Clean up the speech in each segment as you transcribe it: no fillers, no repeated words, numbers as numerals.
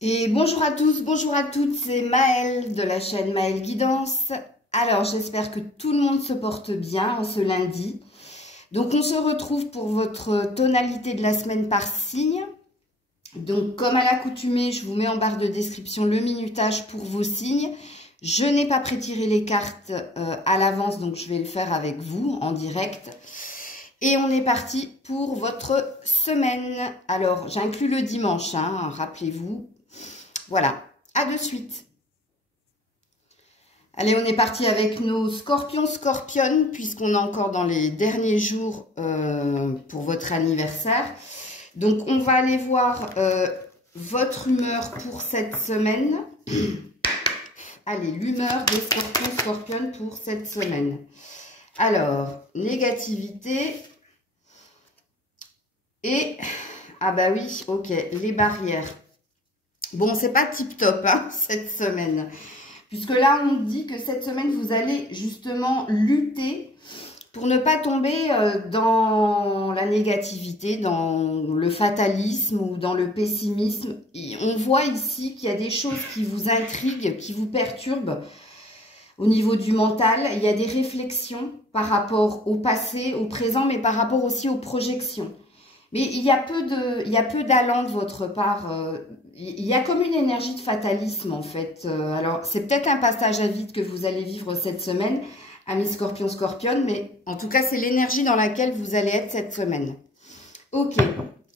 Et bonjour à tous, bonjour à toutes, c'est Maëlle de la chaîne Maëlle Guidance. Alors, j'espère que tout le monde se porte bien ce lundi. Donc, on se retrouve pour votre tonalité de la semaine par signe. Donc, comme à l'accoutumée, je vous mets en barre de description le minutage pour vos signes. Je n'ai pas prétiré les cartes à l'avance, donc je vais le faire avec vous en direct. Et on est parti pour votre semaine. Alors, j'inclus le dimanche, hein, rappelez-vous. Voilà, à de suite. Allez, on est parti avec nos scorpions, puisqu'on est encore dans les derniers jours pour votre anniversaire. Donc, on va aller voir votre humeur pour cette semaine. Allez, l'humeur des scorpions pour cette semaine. Alors, négativité et... Ah bah oui, ok, les barrières. Bon, c'est pas tip-top hein, cette semaine. Puisque là, on dit que cette semaine, vous allez justement lutter pour ne pas tomber dans la négativité, dans le fatalisme ou dans le pessimisme. Et on voit ici qu'il y a des choses qui vous intriguent, qui vous perturbent au niveau du mental. Il y a des réflexions par rapport au passé, au présent, mais par rapport aussi aux projections. Mais il y a peu d'allant de votre part. Il y a comme une énergie de fatalisme en fait. Alors c'est peut-être un passage à vide que vous allez vivre cette semaine, amis scorpion, mais en tout cas c'est l'énergie dans laquelle vous allez être cette semaine. Ok,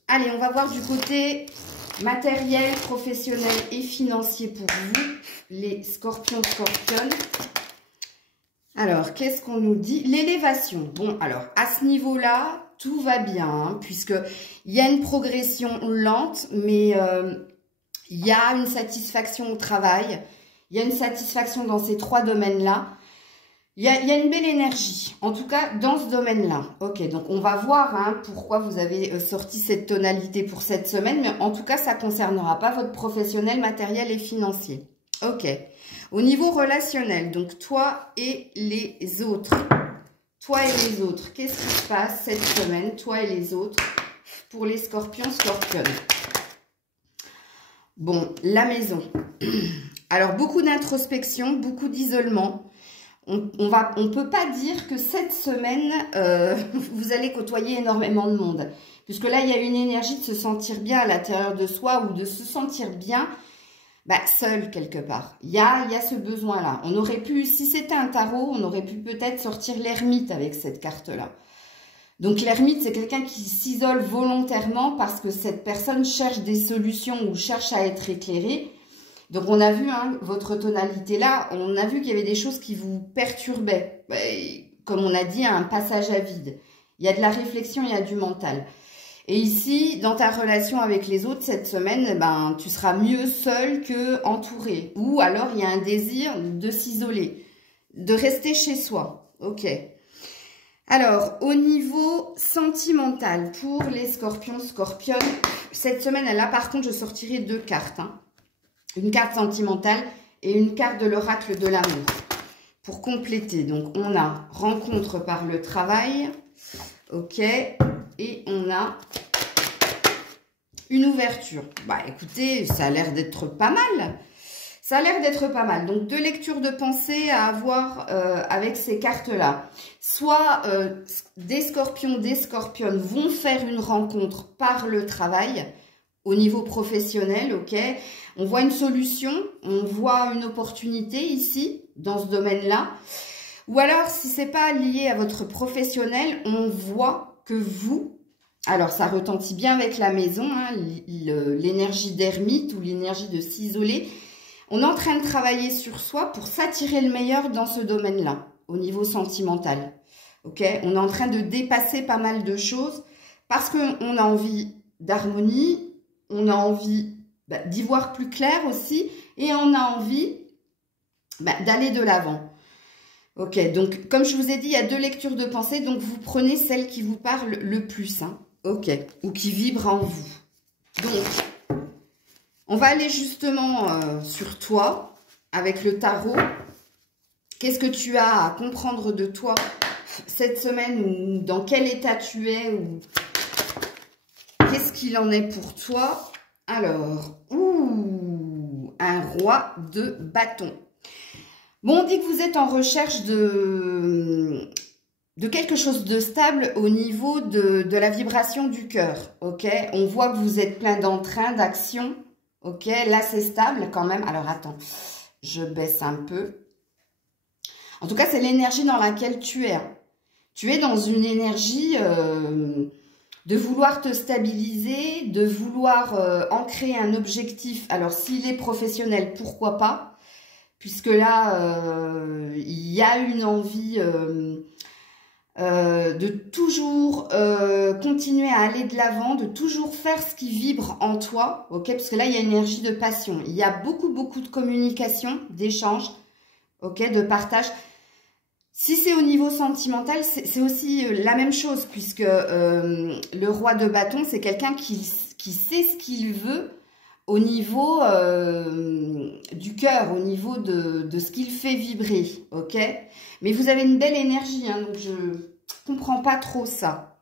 allez on va voir du côté matériel, professionnel et financier pour vous, les scorpions. Alors qu'est-ce qu'on nous dit? L'élévation. Bon alors à ce niveau-là, tout va bien, hein, puisqu'il y a une progression lente, mais il y a une satisfaction au travail, il y a une satisfaction dans ces trois domaines-là. Il y a une belle énergie, en tout cas dans ce domaine-là. Ok, donc on va voir hein, pourquoi vous avez sorti cette tonalité pour cette semaine, mais en tout cas, ça ne concernera pas votre professionnel, matériel et financier. Ok, au niveau relationnel, donc toi et les autres. Toi et les autres, qu'est-ce qui se passe cette semaine, toi et les autres, pour les scorpions? Bon, la maison. Alors, beaucoup d'introspection, beaucoup d'isolement. On peut pas dire que cette semaine, vous allez côtoyer énormément de monde. Puisque là, il y a une énergie de se sentir bien à l'intérieur de soi ou de se sentir bien seul quelque part. Il y a ce besoin-là. On aurait pu, si c'était un tarot, on aurait pu peut-être sortir l'ermite avec cette carte-là. Donc l'ermite, c'est quelqu'un qui s'isole volontairement parce que cette personne cherche des solutions ou cherche à être éclairée. Donc on a vu, hein, votre tonalité là, on a vu qu'il y avait des choses qui vous perturbaient. Comme on a dit, un passage à vide. Il y a de la réflexion, il y a du mental. Et ici, dans ta relation avec les autres, cette semaine, tu seras mieux seul que entouré. Ou alors, il y a un désir de s'isoler, de rester chez soi. Ok. Alors, au niveau sentimental, pour les scorpions, cette semaine, là, par contre, je sortirai deux cartes. Hein. Une carte sentimentale et une carte de l'oracle de l'amour. Pour compléter, donc, on a rencontre par le travail. Ok. Et on a une ouverture. Écoutez, ça a l'air d'être pas mal. Ça a l'air d'être pas mal. Donc, deux lectures de pensée à avoir avec ces cartes-là. Soit des scorpions vont faire une rencontre par le travail au niveau professionnel, ok. On voit une solution, on voit une opportunité ici, dans ce domaine-là. Ou alors, si c'est pas lié à votre professionnel, on voit que vous, alors ça retentit bien avec la maison, hein, l'énergie d'ermite ou l'énergie de s'isoler. On est en train de travailler sur soi pour s'attirer le meilleur dans ce domaine-là, au niveau sentimental. Ok, on est en train de dépasser pas mal de choses parce qu'on a envie d'harmonie, on a envie d'y voir plus clair aussi et on a envie d'aller de l'avant. Ok, donc comme je vous ai dit, il y a deux lectures de pensée, donc vous prenez celle qui vous parle le plus, hein, ok, ou qui vibre en vous. Donc, on va aller justement sur toi, avec le tarot. Qu'est-ce que tu as à comprendre de toi cette semaine, ou dans quel état tu es, ou qu'est-ce qu'il en est pour toi? Alors, ouh, un roi de bâton. Bon, on dit que vous êtes en recherche de quelque chose de stable au niveau de la vibration du cœur, ok? On voit que vous êtes plein d'entrain, d'action, ok? Là, c'est stable quand même. Alors, attends, je baisse un peu. En tout cas, c'est l'énergie dans laquelle tu es. Tu es dans une énergie de vouloir te stabiliser, de vouloir ancrer un objectif. Alors, s'il est professionnel, pourquoi pas? Puisque là, il y a une envie de toujours continuer à aller de l'avant, de toujours faire ce qui vibre en toi, ok? Parce que là, il y a une énergie de passion. Il y a beaucoup de communication, d'échange, ok? De partage. Si c'est au niveau sentimental, c'est aussi la même chose, puisque le roi de bâton, c'est quelqu'un qui sait ce qu'il veut au niveau du cœur, au niveau de ce qu'il fait vibrer, ok? Mais vous avez une belle énergie, hein, donc je comprends pas trop ça.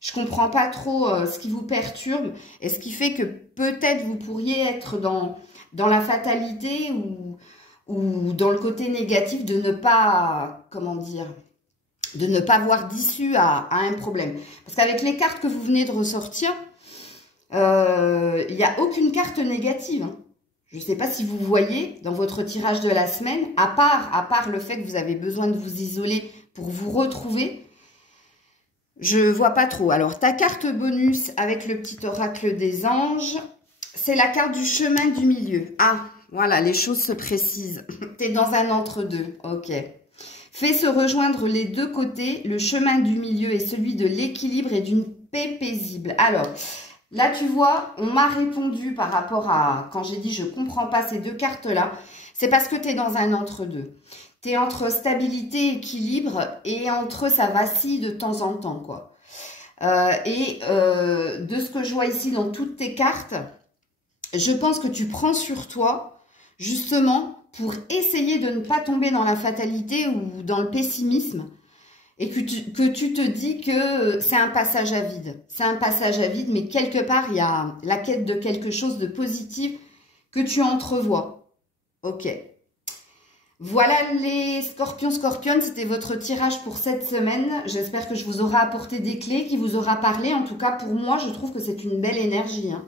Je comprends pas trop ce qui vous perturbe et ce qui fait que peut-être vous pourriez être dans la fatalité ou dans le côté négatif de ne pas, comment dire, de ne pas voir d'issue à un problème. Parce qu'avec les cartes que vous venez de ressortir, il n'y a aucune carte négative. Hein. Je ne sais pas si vous voyez dans votre tirage de la semaine, à part le fait que vous avez besoin de vous isoler pour vous retrouver, je ne vois pas trop. Alors, ta carte bonus avec le petit oracle des anges, c'est la carte du chemin du milieu. Ah, voilà, les choses se précisent. Tu es dans un entre-deux, ok. Fais se rejoindre les deux côtés, le chemin du milieu et celui de l'équilibre et d'une paix paisible. Alors, là, tu vois, on m'a répondu par rapport à, quand j'ai dit je ne comprends pas ces deux cartes-là, c'est parce que tu es dans un entre-deux. Tu es entre stabilité, équilibre et entre ça vacille de temps en temps, quoi. De ce que je vois ici dans toutes tes cartes, je pense que tu prends sur toi, justement, pour essayer de ne pas tomber dans la fatalité ou dans le pessimisme. Et que tu te dis que c'est un passage à vide. C'est un passage à vide, mais quelque part, il y a la quête de quelque chose de positif que tu entrevois. Ok. Voilà les scorpions, scorpionnes, c'était votre tirage pour cette semaine. J'espère que je vous aurai apporté des clés, qui vous aura parlé. En tout cas, pour moi, je trouve que c'est une belle énergie. Hein.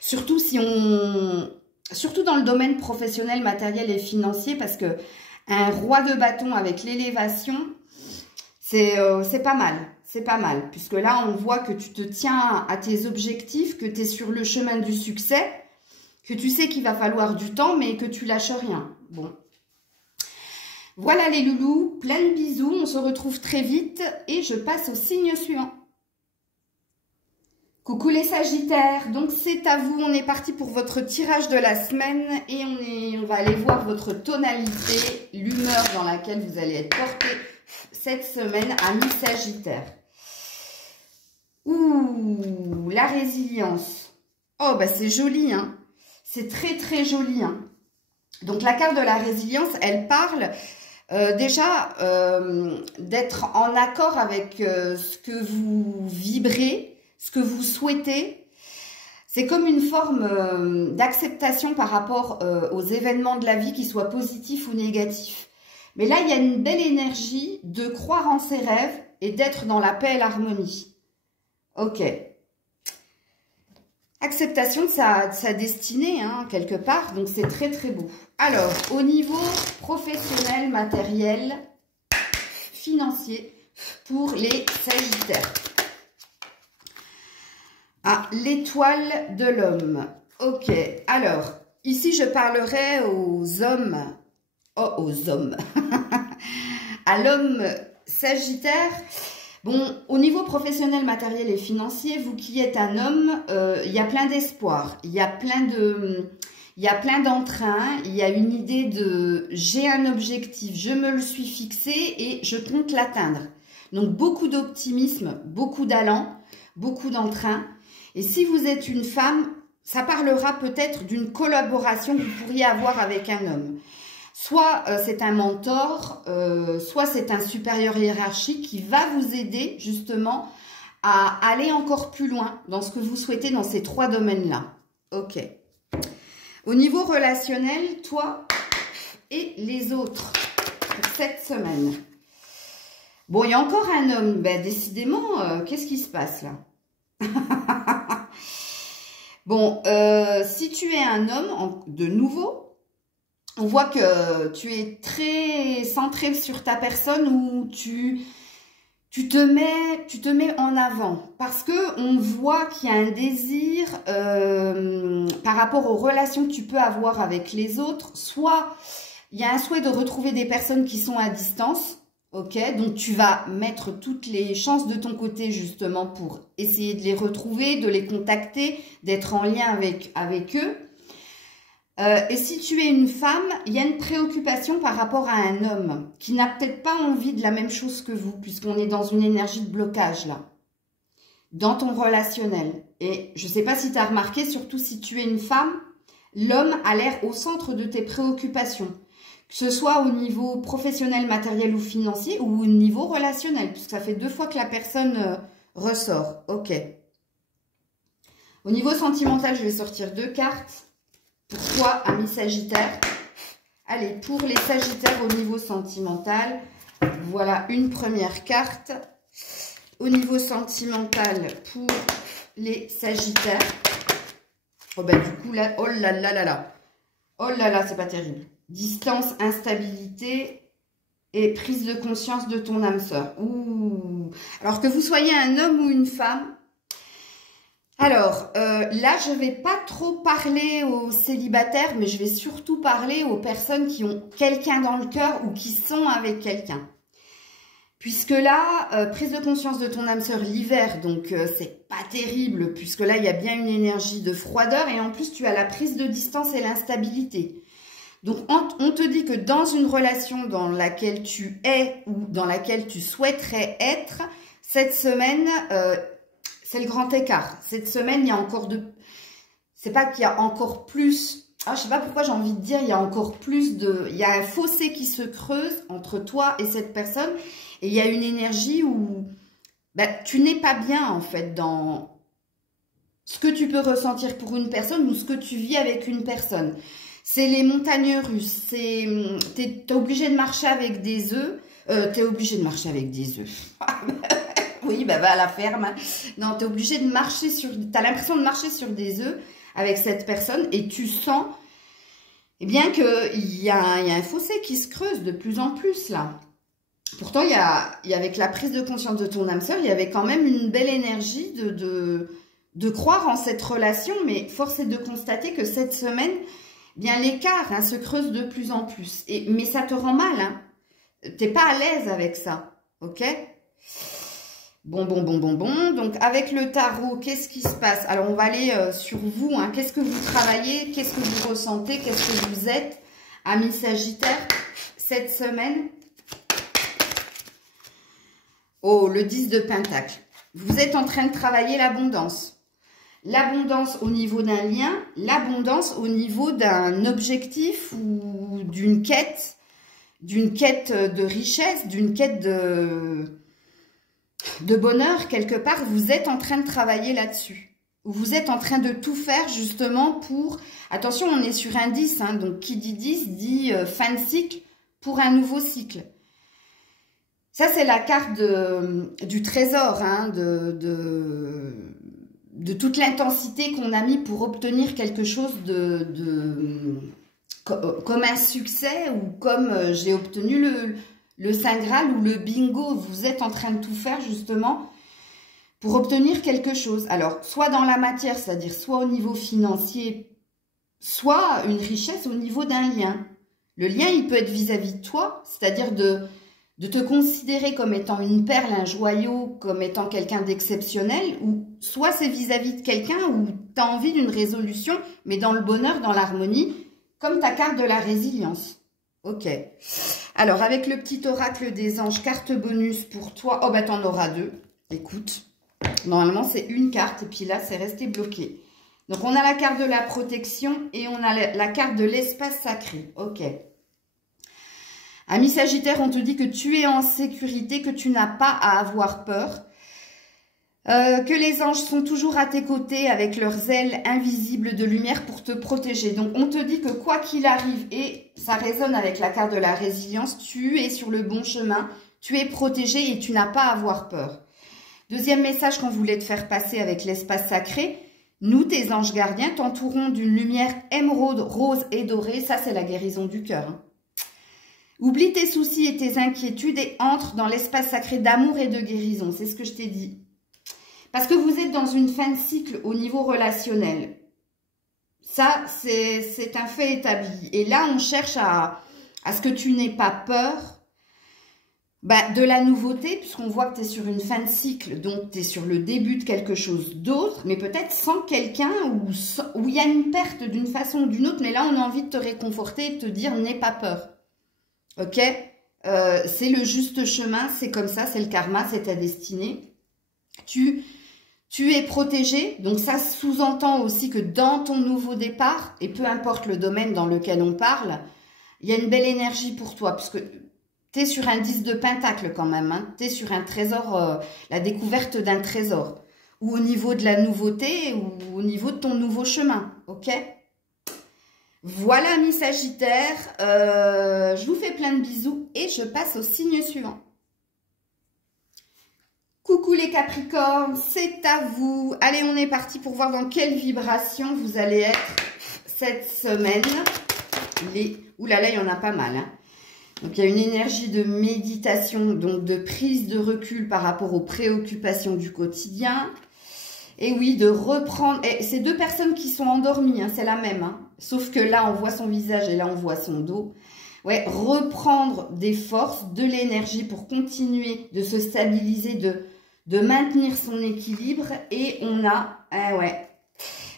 Surtout dans le domaine professionnel, matériel et financier, parce que un roi de bâton avec l'élévation, c'est pas mal, c'est pas mal. Puisque là, on voit que tu te tiens à tes objectifs, que tu es sur le chemin du succès, que tu sais qu'il va falloir du temps, mais que tu lâches rien. Bon. Voilà les loulous, plein de bisous, on se retrouve très vite et je passe au signe suivant. Coucou les Sagittaires, donc c'est à vous, on est parti pour votre tirage de la semaine et on va aller voir votre tonalité, l'humeur dans laquelle vous allez être porté cette semaine, amis Sagittaires. Ouh, la résilience. Oh, bah c'est joli, hein. C'est très très joli, hein. Donc la carte de la résilience, elle parle déjà d'être en accord avec ce que vous vibrez, ce que vous souhaitez. C'est comme une forme d'acceptation par rapport aux événements de la vie, qu'ils soient positifs ou négatifs. Mais là, il y a une belle énergie de croire en ses rêves et d'être dans la paix et l'harmonie. Ok. Acceptation de sa destinée, hein, quelque part. Donc, c'est très, très beau. Alors, au niveau professionnel, matériel, financier, pour les Sagittaires. Ah, l'étoile de l'homme. Ok. Alors, ici, je parlerai aux hommes. Oh, aux hommes. À l'homme Sagittaire. Bon, au niveau professionnel, matériel et financier, vous qui êtes un homme, il y a plein d'espoir, il y a plein d'entrain, il y a une idée de j'ai un objectif, je me le suis fixé et je compte l'atteindre. Donc beaucoup d'optimisme, beaucoup d'allant, beaucoup d'entrain. Et si vous êtes une femme, ça parlera peut-être d'une collaboration que vous pourriez avoir avec un homme. Soit c'est un mentor, soit c'est un supérieur hiérarchique qui va vous aider justement à aller encore plus loin dans ce que vous souhaitez dans ces trois domaines-là. Ok. Au niveau relationnel, toi et les autres pour cette semaine. Bon, il y a encore un homme. Ben, décidément, qu'est-ce qui se passe là? Bon, si tu es un homme de nouveau, on voit que tu es très centré sur ta personne ou tu te mets en avant parce que on voit qu'il y a un désir par rapport aux relations que tu peux avoir avec les autres. Soit il y a un souhait de retrouver des personnes qui sont à distance. Ok, donc tu vas mettre toutes les chances de ton côté justement pour essayer de les retrouver, de les contacter, d'être en lien avec eux. Et si tu es une femme, il y a une préoccupation par rapport à un homme qui n'a peut-être pas envie de la même chose que vous, puisqu'on est dans une énergie de blocage là, dans ton relationnel. Et je ne sais pas si tu as remarqué, surtout si tu es une femme, l'homme a l'air au centre de tes préoccupations. Que ce soit au niveau professionnel, matériel ou financier, ou au niveau relationnel, puisque ça fait 2 fois que la personne ressort. Ok. Au niveau sentimental, je vais sortir 2 cartes. Pour toi, ami Sagittaire. Allez, pour les Sagittaires au niveau sentimental, voilà une première carte. Au niveau sentimental, pour les Sagittaires. Oh ben du coup, là, oh là là là là. Oh là là, c'est pas terrible. Distance, instabilité et prise de conscience de ton âme sœur. Ouh. Alors que vous soyez un homme ou une femme. Alors, là, je ne vais pas trop parler aux célibataires, mais je vais surtout parler aux personnes qui ont quelqu'un dans le cœur ou qui sont avec quelqu'un. Puisque là, prise de conscience de ton âme sœur l'hiver, donc c'est pas terrible, puisque là, il y a bien une énergie de froideur et en plus, tu as la prise de distance et l'instabilité. Donc, on te dit que dans une relation dans laquelle tu es ou dans laquelle tu souhaiterais être, cette semaine, c'est le grand écart. Cette semaine, il y a encore de... C'est pas qu'il y a encore plus... Ah, je sais pas pourquoi j'ai envie de dire, il y a encore plus de... Il y a un fossé qui se creuse entre toi et cette personne. Et il y a une énergie où tu n'es pas bien, en fait, dans ce que tu peux ressentir pour une personne ou ce que tu vis avec une personne. C'est les montagnes russes. T'es obligé de marcher avec des œufs. T'es obligé de marcher avec des œufs. Oui, va à la ferme. Non, t'es obligé de marcher sur... T'as l'impression de marcher sur des œufs avec cette personne et tu sens, eh bien, qu'il y a un fossé qui se creuse de plus en plus, là. Pourtant, il y a avec la prise de conscience de ton âme sœur, il y avait quand même une belle énergie de croire en cette relation, mais force est de constater que cette semaine... Bien, l'écart se creuse de plus en plus. Mais ça te rend mal. Hein. Tu n'es pas à l'aise avec ça. Ok? Bon. Donc, avec le tarot, qu'est-ce qui se passe? Alors, on va aller sur vous. Hein. Qu'est-ce que vous travaillez? Qu'est-ce que vous ressentez? Qu'est-ce que vous êtes? Ami Sagittaire, cette semaine. Oh, le 10 de Pentacle. Vous êtes en train de travailler l'abondance. L'abondance au niveau d'un lien, l'abondance au niveau d'un objectif ou d'une quête de richesse, d'une quête de bonheur quelque part. Vous êtes en train de travailler là-dessus. Vous êtes en train de tout faire justement pour... Attention, on est sur un 10, hein, donc qui dit 10 dit fin de cycle pour un nouveau cycle. Ça, c'est la carte du trésor, hein, de toute l'intensité qu'on a mis pour obtenir quelque chose comme un succès ou comme j'ai obtenu le Saint Graal ou le bingo. Vous êtes en train de tout faire justement pour obtenir quelque chose. Alors, soit dans la matière, c'est-à-dire soit au niveau financier, soit une richesse au niveau d'un lien. Le lien, il peut être vis-à-vis de toi, c'est-à-dire de te considérer comme étant une perle, un joyau, comme étant quelqu'un d'exceptionnel, ou soit c'est vis-à-vis de quelqu'un où tu as envie d'une résolution, mais dans le bonheur, dans l'harmonie, comme ta carte de la résilience. Ok. Alors, avec le petit oracle des anges, carte bonus pour toi. Oh, bah, t'en auras 2. Écoute, normalement, c'est une carte, et puis là, c'est resté bloqué. Donc, on a la carte de la protection et on a la carte de l'espace sacré. Ok. Ami Sagittaire, on te dit que tu es en sécurité, que tu n'as pas à avoir peur. Que les anges sont toujours à tes côtés avec leurs ailes invisibles de lumière pour te protéger. Donc, on te dit que quoi qu'il arrive, et ça résonne avec la carte de la résilience, tu es sur le bon chemin, tu es protégé et tu n'as pas à avoir peur. Deuxième message qu'on voulait te faire passer avec l'espace sacré, nous, tes anges gardiens, t'entourons d'une lumière émeraude, rose et dorée. Ça, c'est la guérison du cœur. Hein. Oublie tes soucis et tes inquiétudes et entre dans l'espace sacré d'amour et de guérison. C'est ce que je t'ai dit. Parce que vous êtes dans une fin de cycle au niveau relationnel. Ça, c'est un fait établi. Et là, on cherche à ce que tu n'aies pas peur de la nouveauté, puisqu'on voit que tu es sur une fin de cycle, donc tu es sur le début de quelque chose d'autre, mais peut-être sans quelqu'un où il y a une perte d'une façon ou d'une autre, mais là, on a envie de te réconforter et de te dire, n'aie pas peur. Ok, c'est le juste chemin, c'est comme ça, c'est le karma, c'est ta destinée. Tu es protégé, donc ça sous-entend aussi que dans ton nouveau départ, et peu importe le domaine dans lequel on parle, il y a une belle énergie pour toi, parce que tu es sur un 10 de pentacle quand même, hein, tu es sur un trésor, la découverte d'un trésor, ou au niveau de la nouveauté, ou au niveau de ton nouveau chemin, ok? Voilà, amis Sagittaire, je vous fais plein de bisous, et je passe au signe suivant. Coucou les Capricornes, c'est à vous. Allez, on est parti pour voir dans quelle vibration vous allez être cette semaine. Ouh là là, il y en a pas mal. Hein. Donc, il y a une énergie de méditation, donc de prise de recul par rapport aux préoccupations du quotidien. Et oui, de reprendre... Et c'est deux personnes qui sont endormies, hein, c'est la même. Hein. Sauf que là, on voit son visage et là, on voit son dos. Ouais, reprendre des forces, de l'énergie pour continuer de se stabiliser, de maintenir son équilibre. Et on a,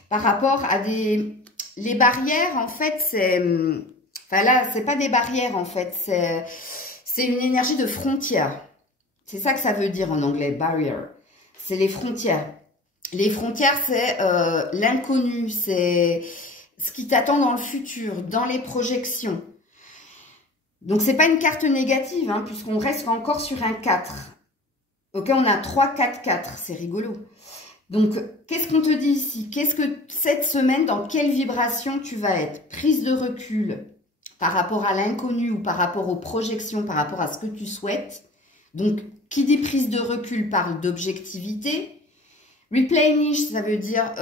par rapport à les barrières, en fait, c'est, enfin là, c'est pas des barrières, en fait, c'est une énergie de frontière. C'est ça que ça veut dire en anglais, barrier. C'est les frontières. Les frontières, c'est l'inconnu, c'est ce qui t'attend dans le futur, dans les projections. Donc, c'est pas une carte négative, hein, puisqu'on reste encore sur un 4. Ok, on a 3, 4, 4. C'est rigolo. Donc, qu'est-ce qu'on te dit ici? Qu'est-ce que cette semaine, dans quelle vibration tu vas être? Prise de recul par rapport à l'inconnu ou par rapport aux projections, par rapport à ce que tu souhaites. Donc, qui dit prise de recul parle d'objectivité. Replenish, ça veut dire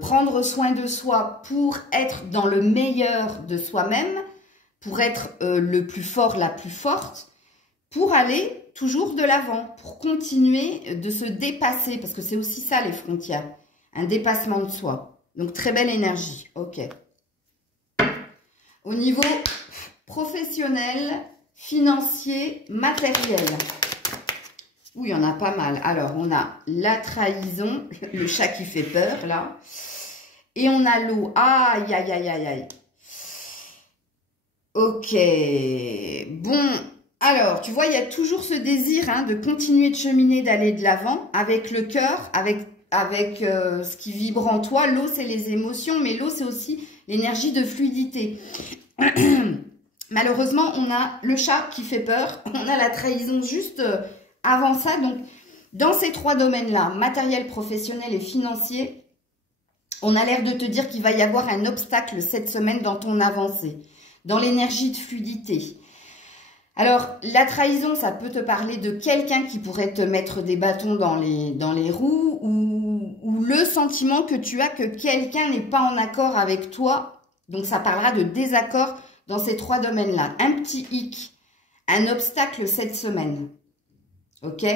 prendre soin de soi pour être dans le meilleur de soi-même, pour être le plus fort, la plus forte, pour aller toujours de l'avant, pour continuer de se dépasser, parce que c'est aussi ça les frontières, un dépassement de soi. Donc très belle énergie, ok. Au niveau professionnel, financier, matériel. Oui, il y en a pas mal. Alors, on a la trahison, le chat qui fait peur, là. Et on a l'eau. Aïe, aïe, aïe, aïe, aïe. Ok. Bon, alors, tu vois, il y a toujours ce désir hein, de continuer de cheminer, d'aller de l'avant, avec le cœur, avec ce qui vibre en toi. L'eau, c'est les émotions, mais l'eau, c'est aussi l'énergie de fluidité. Malheureusement, on a le chat qui fait peur. On a la trahison juste... avant ça, donc, dans ces trois domaines-là, matériel, professionnel et financier, on a l'air de te dire qu'il va y avoir un obstacle cette semaine dans ton avancée, dans l'énergie de fluidité. Alors, la trahison, ça peut te parler de quelqu'un qui pourrait te mettre des bâtons dans les roues ou le sentiment que tu as que quelqu'un n'est pas en accord avec toi. Donc, ça parlera de désaccord dans ces trois domaines-là. Un petit hic, un obstacle cette semaine. Ok?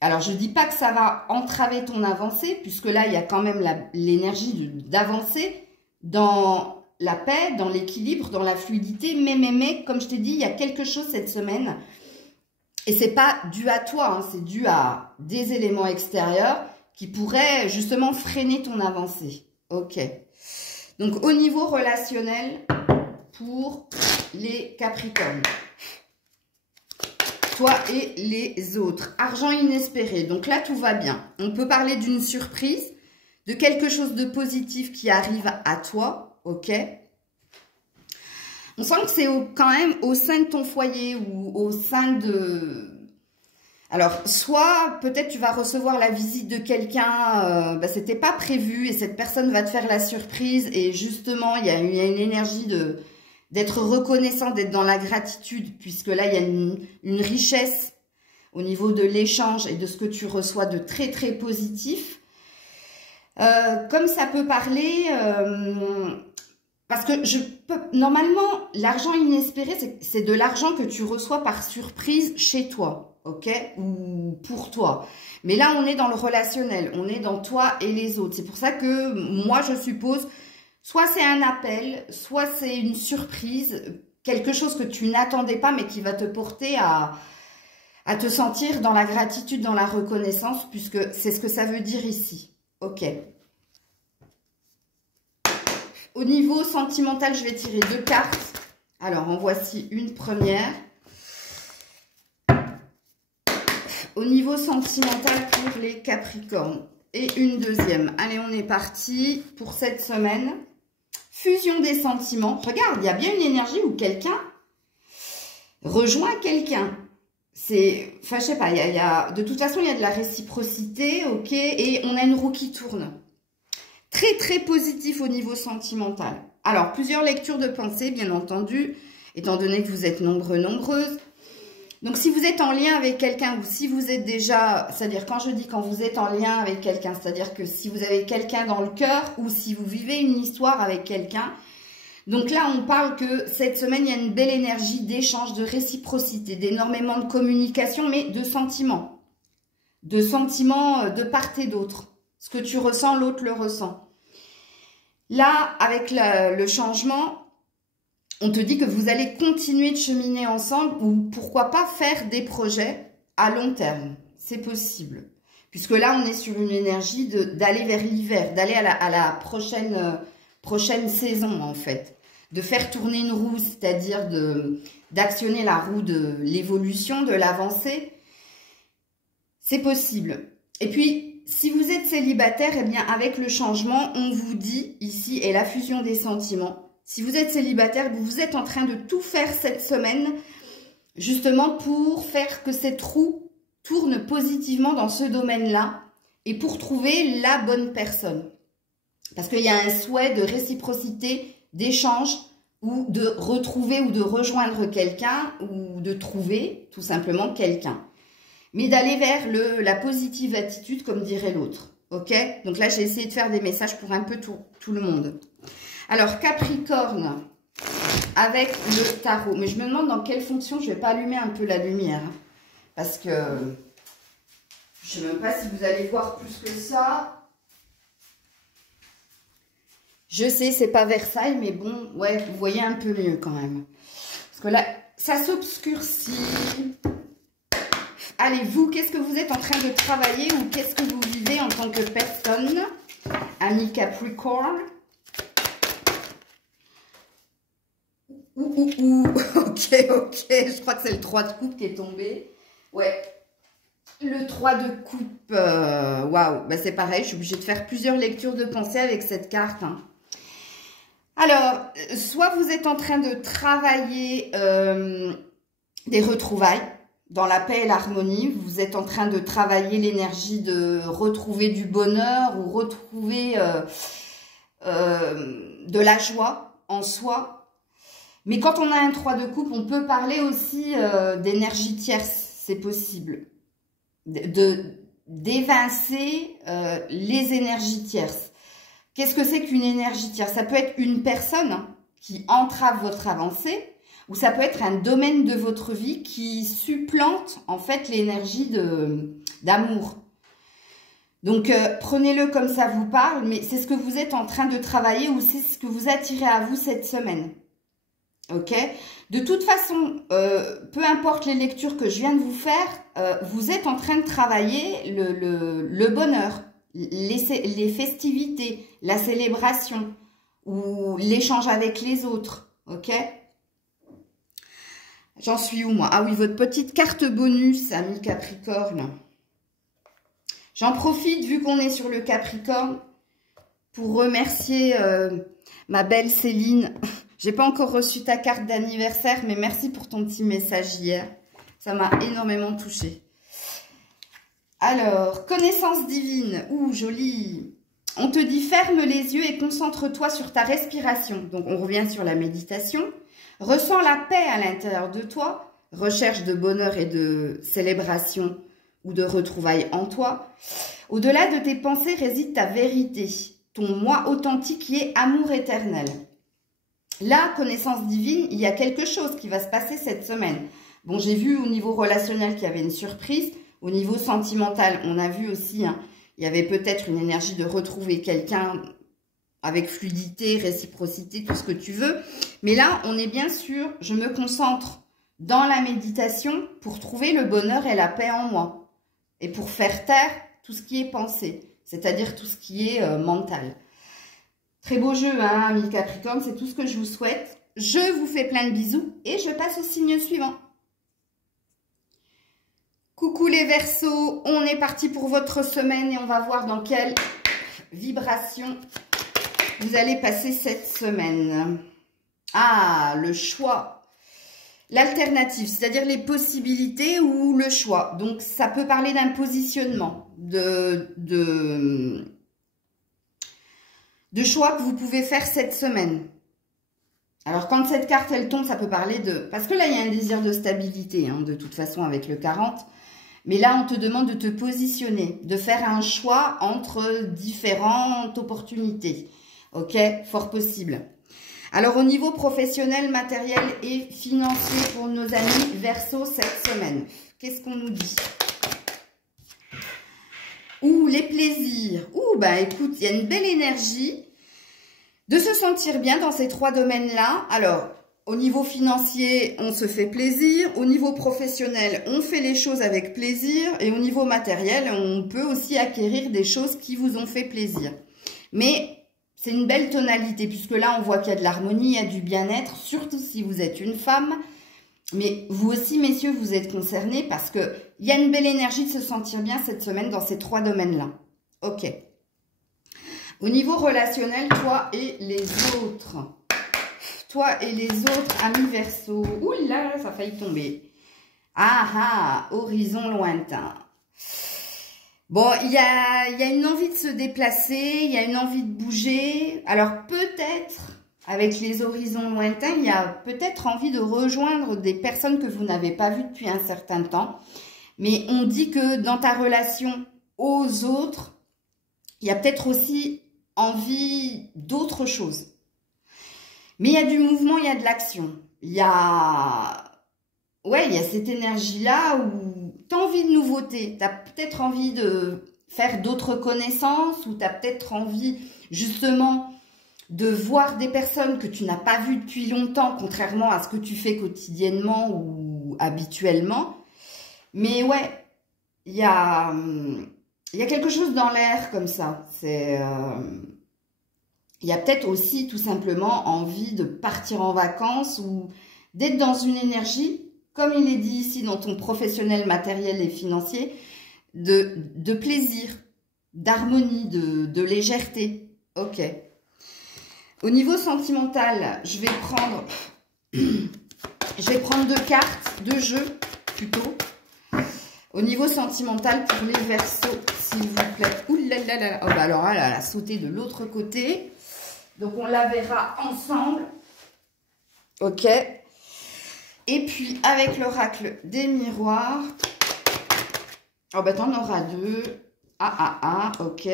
Alors, je ne dis pas que ça va entraver ton avancée, puisque là, il y a quand même l'énergie d'avancer dans la paix, dans l'équilibre, dans la fluidité. Mais, comme je t'ai dit, il y a quelque chose cette semaine. Et ce n'est pas dû à toi, hein, c'est dû à des éléments extérieurs qui pourraient justement freiner ton avancée. Ok? Donc, au niveau relationnel, pour les Capricornes. Toi et les autres. Argent inespéré. Donc là, tout va bien. On peut parler d'une surprise, de quelque chose de positif qui arrive à toi. Ok? On sent que c'est quand même au sein de ton foyer ou au sein de... Alors, soit peut-être tu vas recevoir la visite de quelqu'un, c'était pas prévu et cette personne va te faire la surprise et justement, il y a une énergie d'être reconnaissant, d'être dans la gratitude puisque là, il y a une richesse au niveau de l'échange et de ce que tu reçois de très, très positif. Comme ça peut parler... parce que normalement, l'argent inespéré, c'est de l'argent que tu reçois par surprise chez toi, ok? Ou pour toi. Mais là, on est dans le relationnel, on est dans toi et les autres. C'est pour ça que moi, je suppose, soit c'est un appel, soit c'est une surprise, quelque chose que tu n'attendais pas, mais qui va te porter à te sentir dans la gratitude, dans la reconnaissance, puisque c'est ce que ça veut dire ici, ok? Au niveau sentimental, je vais tirer 2 cartes. Alors, en voici une première. Au niveau sentimental pour les Capricornes. Et une deuxième. Allez, on est parti pour cette semaine. Fusion des sentiments. Regarde, il y a bien une énergie où quelqu'un rejoint quelqu'un. Enfin, je sais pas, de toute façon, il y a de la réciprocité, ok, et on a une roue qui tourne. Très, très positif au niveau sentimental. Alors, plusieurs lectures de pensée, bien entendu, étant donné que vous êtes nombreux, nombreuses. Donc, si vous êtes en lien avec quelqu'un ou si vous êtes déjà... C'est-à-dire, quand je dis quand vous êtes en lien avec quelqu'un, c'est-à-dire que si vous avez quelqu'un dans le cœur ou si vous vivez une histoire avec quelqu'un. Donc là, on parle que cette semaine, il y a une belle énergie d'échange, de réciprocité, d'énormément de communication, mais de sentiments. De sentiments de part et d'autre. Ce que tu ressens, l'autre le ressent. Là, avec le changement, on te dit que vous allez continuer de cheminer ensemble ou pourquoi pas faire des projets à long terme. C'est possible. Puisque là, on est sur une énergie d'aller vers l'hiver, d'aller à la prochaine saison en fait. De faire tourner une roue, c'est-à-dire d'actionner la roue de l'évolution, de l'avancée. C'est possible. Et puis... si vous êtes célibataire, eh bien, avec le changement, on vous dit ici, et la fusion des sentiments, si vous êtes célibataire, vous êtes en train de tout faire cette semaine, justement pour faire que cette roue tourne positivement dans ce domaine-là, et pour trouver la bonne personne. Parce qu'il y a un souhait de réciprocité, d'échange, ou de retrouver ou de rejoindre quelqu'un, ou de trouver tout simplement quelqu'un. Mais d'aller vers la positive attitude, comme dirait l'autre. Ok? Donc là, j'ai essayé de faire des messages pour un peu tout le monde. Alors, Capricorne, avec le tarot. Mais je me demande dans quelle fonction je ne vais pas allumer un peu la lumière. Hein, parce que je ne sais même pas si vous allez voir plus que ça. Je sais, c'est pas Versailles, mais bon, ouais, vous voyez un peu mieux quand même. Parce que là, ça s'obscurcit. Allez, vous, qu'est-ce que vous êtes en train de travailler ou qu'est-ce que vous vivez en tant que personne, ami Capricorne? Ok, je crois que c'est le 3 de coupe qui est tombé. Ouais, le 3 de coupe, waouh, bah c'est pareil, je suis obligée de faire plusieurs lectures de pensée avec cette carte. Hein. Alors, soit vous êtes en train de travailler des retrouvailles, dans la paix et l'harmonie, vous êtes en train de travailler l'énergie de retrouver du bonheur ou retrouver de la joie en soi. Mais quand on a un 3 de coupe, on peut parler aussi d'énergie tierce, c'est possible. D'évincer les énergies tierces. Qu'est-ce que c'est qu'une énergie tierce? Ça peut être une personne qui entrave votre avancée, ou ça peut être un domaine de votre vie qui supplante en fait l'énergie d'amour. Donc prenez-le comme ça vous parle, mais c'est ce que vous êtes en train de travailler ou c'est ce que vous attirez à vous cette semaine. Ok? De toute façon, peu importe les lectures que je viens de vous faire, vous êtes en train de travailler le bonheur, les festivités, la célébration ou l'échange avec les autres. Ok? J'en suis où, moi? Ah oui, votre petite carte bonus, ami Capricorne. J'en profite, vu qu'on est sur le Capricorne, pour remercier ma belle Céline. J'ai pas encore reçu ta carte d'anniversaire, mais merci pour ton petit message hier. Ça m'a énormément touchée. Alors, connaissance divine. Ouh, joli. On te dit ferme les yeux et concentre-toi sur ta respiration. Donc, on revient sur la méditation. Ressens la paix à l'intérieur de toi. Recherche de bonheur et de célébration ou de retrouvailles en toi. Au-delà de tes pensées réside ta vérité, ton moi authentique qui est amour éternel. Là, connaissance divine, il y a quelque chose qui va se passer cette semaine. Bon, j'ai vu au niveau relationnel qu'il y avait une surprise. Au niveau sentimental, on a vu aussi, hein, il y avait peut-être une énergie de retrouver quelqu'un avec fluidité, réciprocité, tout ce que tu veux. Mais là, on est bien sûr, je me concentre dans la méditation pour trouver le bonheur et la paix en moi. Et pour faire taire tout ce qui est pensée, c'est-à-dire tout ce qui est mental. Très beau jeu, hein, amis Capricorne, c'est tout ce que je vous souhaite. Je vous fais plein de bisous et je passe au signe suivant. Coucou les Verseaux, on est parti pour votre semaine et on va voir dans quelle vibration vous allez passer cette semaine. Ah, le choix. L'alternative, c'est-à-dire les possibilités ou le choix. Donc, ça peut parler d'un positionnement, de choix que vous pouvez faire cette semaine. Alors, quand cette carte, elle tombe, ça peut parler de... Parce que là, il y a un désir de stabilité, hein, de toute façon, avec le 40. Mais là, on te demande de te positionner, de faire un choix entre différentes opportunités. Ok, fort possible. Alors, au niveau professionnel, matériel et financier pour nos amis Verseau cette semaine, qu'est-ce qu'on nous dit? Ouh, les plaisirs. Ouh, bah écoute, il y a une belle énergie de se sentir bien dans ces trois domaines-là. Alors, au niveau financier, on se fait plaisir. Au niveau professionnel, on fait les choses avec plaisir. Et au niveau matériel, on peut aussi acquérir des choses qui vous ont fait plaisir. Mais... c'est une belle tonalité, puisque là, on voit qu'il y a de l'harmonie, il y a du bien-être, surtout si vous êtes une femme. Mais vous aussi, messieurs, vous êtes concernés parce qu'il y a une belle énergie de se sentir bien cette semaine dans ces trois domaines-là. Ok. Au niveau relationnel, toi et les autres. Toi et les autres, amis Verseau. Ouh là, ça a failli tomber. Ah ah, horizon lointain. Bon, il y a une envie de se déplacer, il y a une envie de bouger. Alors peut-être, avec les horizons lointains, il y a peut-être envie de rejoindre des personnes que vous n'avez pas vues depuis un certain temps. Mais on dit que dans ta relation aux autres, il y a peut-être aussi envie d'autre chose. Mais il y a du mouvement, il y a de l'action. Il y a cette énergie-là où... tu as envie de nouveauté, tu as peut-être envie de faire d'autres connaissances ou tu as peut-être envie justement de voir des personnes que tu n'as pas vues depuis longtemps, contrairement à ce que tu fais quotidiennement ou habituellement. Mais ouais, il y a quelque chose dans l'air comme ça. Il y a peut-être aussi tout simplement envie de partir en vacances ou d'être dans une énergie, comme il est dit ici dans ton professionnel, matériel et financier, de plaisir, d'harmonie, de légèreté. Ok. Au niveau sentimental, je vais prendre 2 cartes, 2 jeux plutôt. Au niveau sentimental pour les Verseaux, s'il vous plaît. Ouh là là là. Oh bah alors elle a sauté de l'autre côté. Donc on la verra ensemble. Ok. Et puis, avec l'oracle des miroirs, oh ben, t'en auras 2. Ok,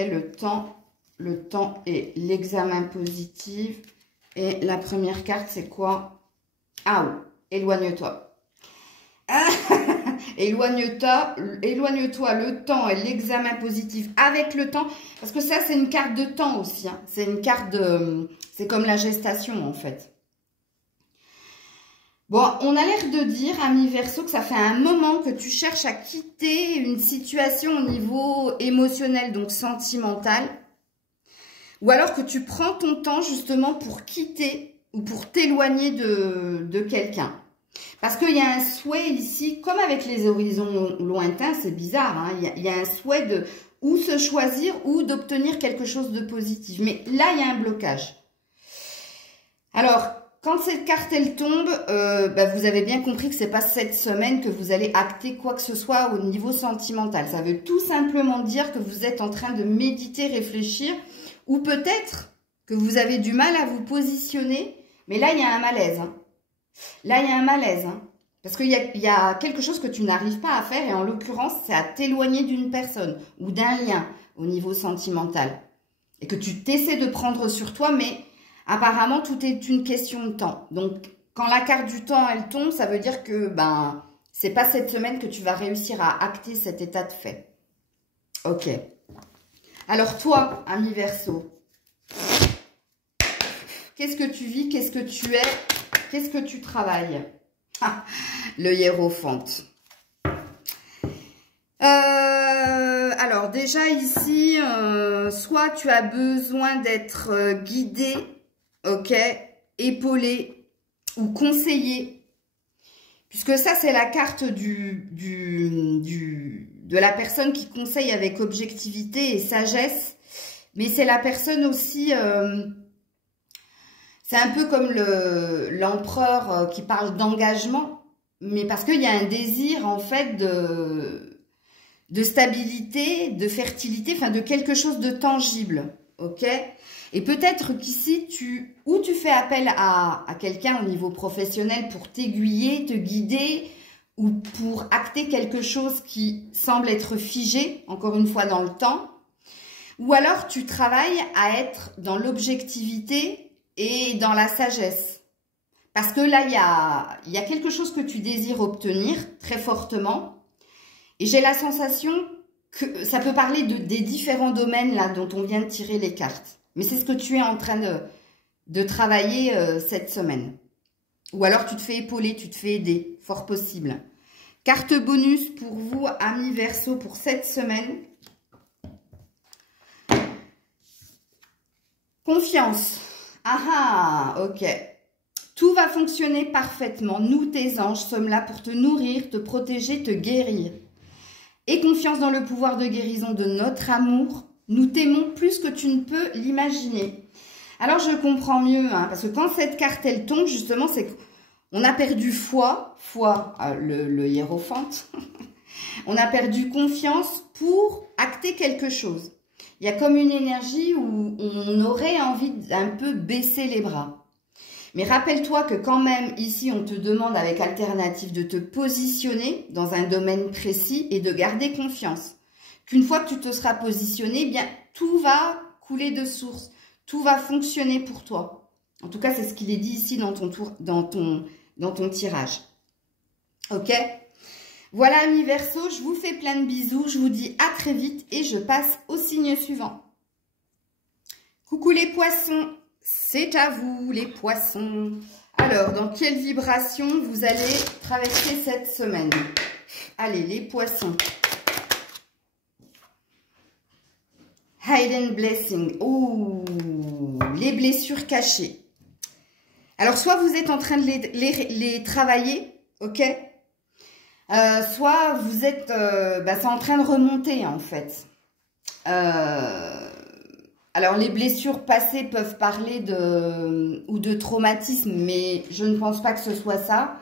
le temps et l'examen positif. Et la première carte, c'est quoi? Ah, oh, éloigne-toi. Éloigne-toi, le temps et l'examen positif avec le temps. Parce que ça, c'est une carte de temps aussi. Hein. C'est une carte de... c'est comme la gestation, en fait. Bon, on a l'air de dire, ami Verseau, que ça fait un moment que tu cherches à quitter une situation au niveau émotionnel, donc sentimental. Ou alors que tu prends ton temps justement pour quitter ou pour t'éloigner de quelqu'un. Parce qu'il y a un souhait ici, comme avec les horizons lointains, c'est bizarre, hein, il y a un souhait de ou se choisir ou d'obtenir quelque chose de positif. Mais là, il y a un blocage. Alors... quand cette carte, elle tombe, vous avez bien compris que c'est pas cette semaine que vous allez acter quoi que ce soit au niveau sentimental. Ça veut tout simplement dire que vous êtes en train de méditer, réfléchir, ou peut-être que vous avez du mal à vous positionner. Mais là, il y a un malaise. Hein. Là, il y a un malaise. Hein. Parce qu'il y a quelque chose que tu n'arrives pas à faire. Et en l'occurrence, c'est à t'éloigner d'une personne ou d'un lien au niveau sentimental. Et que tu t'essaies de prendre sur toi, mais apparemment, tout est une question de temps. Donc, quand la carte du temps, elle tombe, ça veut dire que c'est pas cette semaine que tu vas réussir à acter cet état de fait. Ok. Alors toi, ami Verseau, qu'est-ce que tu vis? Qu'est-ce que tu es? Qu'est-ce que tu travailles? Ah, le hiérophante. Alors déjà ici, soit tu as besoin d'être guidé, ok, épaulé ou conseillé, puisque ça c'est la carte de la personne qui conseille avec objectivité et sagesse, mais c'est la personne aussi, c'est un peu comme l'empereur qui parle d'engagement, mais parce qu'il y a un désir en fait de stabilité, de fertilité, enfin de quelque chose de tangible, ok? Et peut-être qu'ici, tu fais appel à quelqu'un au niveau professionnel pour t'aiguiller, te guider, ou pour acter quelque chose qui semble être figé, encore une fois dans le temps, ou alors tu travailles à être dans l'objectivité et dans la sagesse. Parce que là, il y a quelque chose que tu désires obtenir très fortement. Et j'ai la sensation que ça peut parler des différents domaines là dont on vient de tirer les cartes. Mais c'est ce que tu es en train de travailler cette semaine. Ou alors tu te fais épauler, tu te fais aider, fort possible. Carte bonus pour vous, amis Verseau, pour cette semaine. Confiance. Ah ah, ok. Tout va fonctionner parfaitement. Nous, tes anges, sommes là pour te nourrir, te protéger, te guérir. Et confiance dans le pouvoir de guérison de notre amour. Nous t'aimons plus que tu ne peux l'imaginer. Alors, je comprends mieux, hein, parce que quand cette carte, elle tombe, justement, c'est qu'on a perdu foi, le hiérophante. On a perdu confiance pour acter quelque chose. Il y a comme une énergie où on aurait envie d'un peu baisser les bras. Mais rappelle-toi que quand même, ici, on te demande avec alternative de te positionner dans un domaine précis et de garder confiance. Qu'une fois que tu te seras positionné, eh bien, tout va couler de source. Tout va fonctionner pour toi. En tout cas, c'est ce qu'il est dit ici dans ton tirage. Ok? Voilà, amis Verseau, je vous fais plein de bisous. Je vous dis à très vite et je passe au signe suivant. Coucou les poissons. C'est à vous, les poissons. Alors, dans quelle vibration vous allez traverser cette semaine? Allez, les poissons. Hidden blessing. Ouh, les blessures cachées. Alors, soit vous êtes en train de les travailler, ok? Soit vous êtes... c'est en train de remonter, en fait. Alors, les blessures passées peuvent parler de traumatisme, mais je ne pense pas que ce soit ça.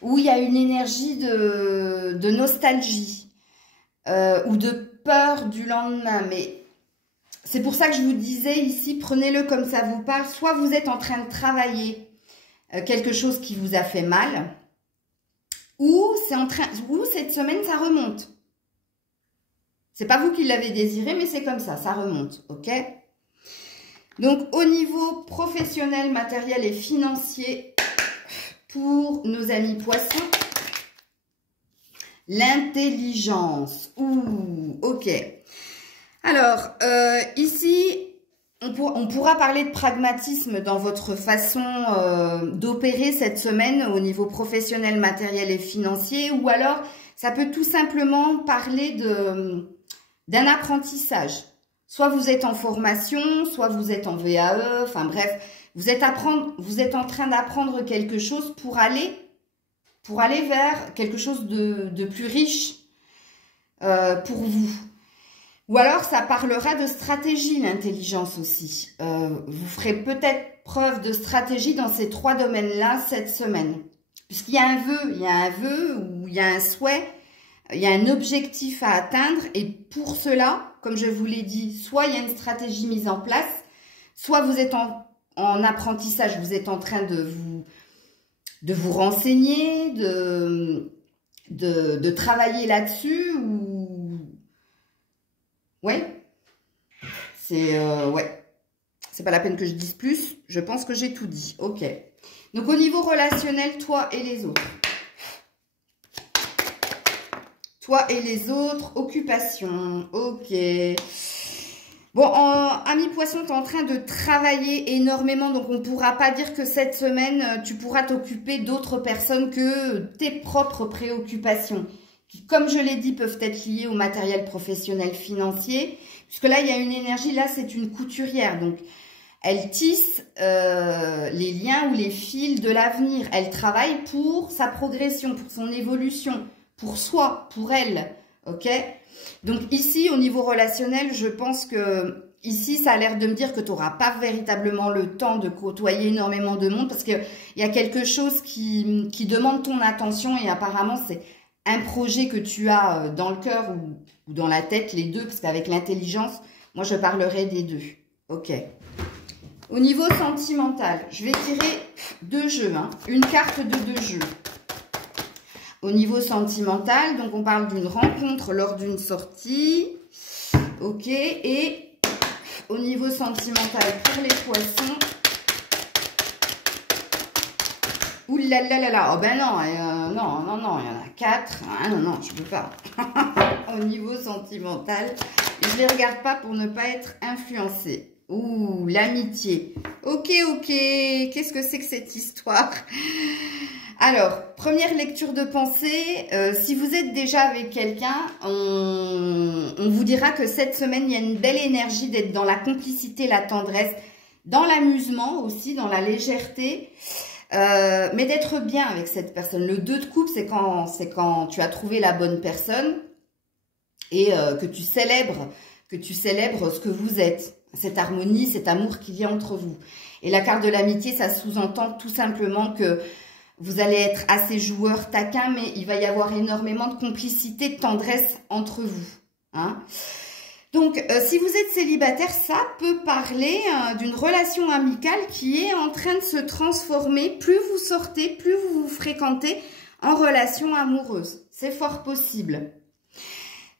Où il y a une énergie de nostalgie ou de peur du lendemain. Mais c'est pour ça que je vous disais ici, prenez-le comme ça vous parle. Soit vous êtes en train de travailler quelque chose qui vous a fait mal, ou cette semaine, ça remonte. C'est pas vous qui l'avez désiré, mais c'est comme ça remonte, ok? Donc, au niveau professionnel, matériel et financier, pour nos amis poissons, l'intelligence. Ouh, ok. Alors, ici, on pourra parler de pragmatisme dans votre façon d'opérer cette semaine au niveau professionnel, matériel et financier, ou alors, ça peut tout simplement parler d'un apprentissage. Soit vous êtes en formation, soit vous êtes en VAE, enfin bref, vous êtes en train d'apprendre quelque chose pour aller vers quelque chose de plus riche pour vous. Ou alors, ça parlera de stratégie, l'intelligence aussi. Vous ferez peut-être preuve de stratégie dans ces 3 domaines-là cette semaine. Puisqu'il y a un vœu ou il y a un souhait, il y a un objectif à atteindre. Et pour cela, comme je vous l'ai dit, soit il y a une stratégie mise en place, soit vous êtes en apprentissage, vous êtes en train de vous renseigner, de travailler là-dessus ou... Ouais, ouais, c'est pas la peine que je dise plus, je pense que j'ai tout dit, ok. Donc au niveau relationnel, toi et les autres. Toi et les autres, occupation, ok. Bon, ami poisson, tu es en train de travailler énormément, donc on ne pourra pas dire que cette semaine, tu pourras t'occuper d'autres personnes que tes propres préoccupations, qui, comme je l'ai dit, peuvent être liées au matériel professionnel financier, puisque là, il y a une énergie, là, c'est une couturière, donc elle tisse les liens ou les fils de l'avenir, elle travaille pour sa progression, pour son évolution, pour soi, pour elle, ok ? Donc ici, au niveau relationnel, je pense que ici, ça a l'air de me dire que tu n'auras pas véritablement le temps de côtoyer énormément de monde parce qu'il y a quelque chose qui demande ton attention et apparemment, c'est un projet que tu as dans le cœur ou dans la tête, les deux, parce qu'avec l'intelligence, moi, je parlerai des deux. Ok. Au niveau sentimental, je vais tirer 2 jeux, hein, une carte de 2 jeux. Au niveau sentimental, donc on parle d'une rencontre lors d'une sortie. Ok. Et au niveau sentimental pour les poissons. Ouh là là là là. Oh ben non, non, il y en a 4. Ah non, non, je peux pas. Au niveau sentimental, je les regarde pas pour ne pas être influencée. Ouh, l'amitié. Ok, ok. Qu'est-ce que c'est que cette histoire ? Alors, première lecture de pensée, si vous êtes déjà avec quelqu'un, on vous dira que cette semaine, il y a une belle énergie d'être dans la complicité, la tendresse, dans l'amusement aussi, dans la légèreté, mais d'être bien avec cette personne. Le 2 de coupe, c'est quand tu as trouvé la bonne personne et que tu célèbres ce que vous êtes, cette harmonie, cet amour qu'il y a entre vous. Et la carte de l'amitié, ça sous-entend tout simplement que vous allez être assez joueur, taquin, mais il va y avoir énormément de complicité, de tendresse entre vous. Hein. Donc, si vous êtes célibataire, ça peut parler d'une relation amicale qui est en train de se transformer. Plus vous sortez, plus vous vous fréquentez en relation amoureuse. C'est fort possible.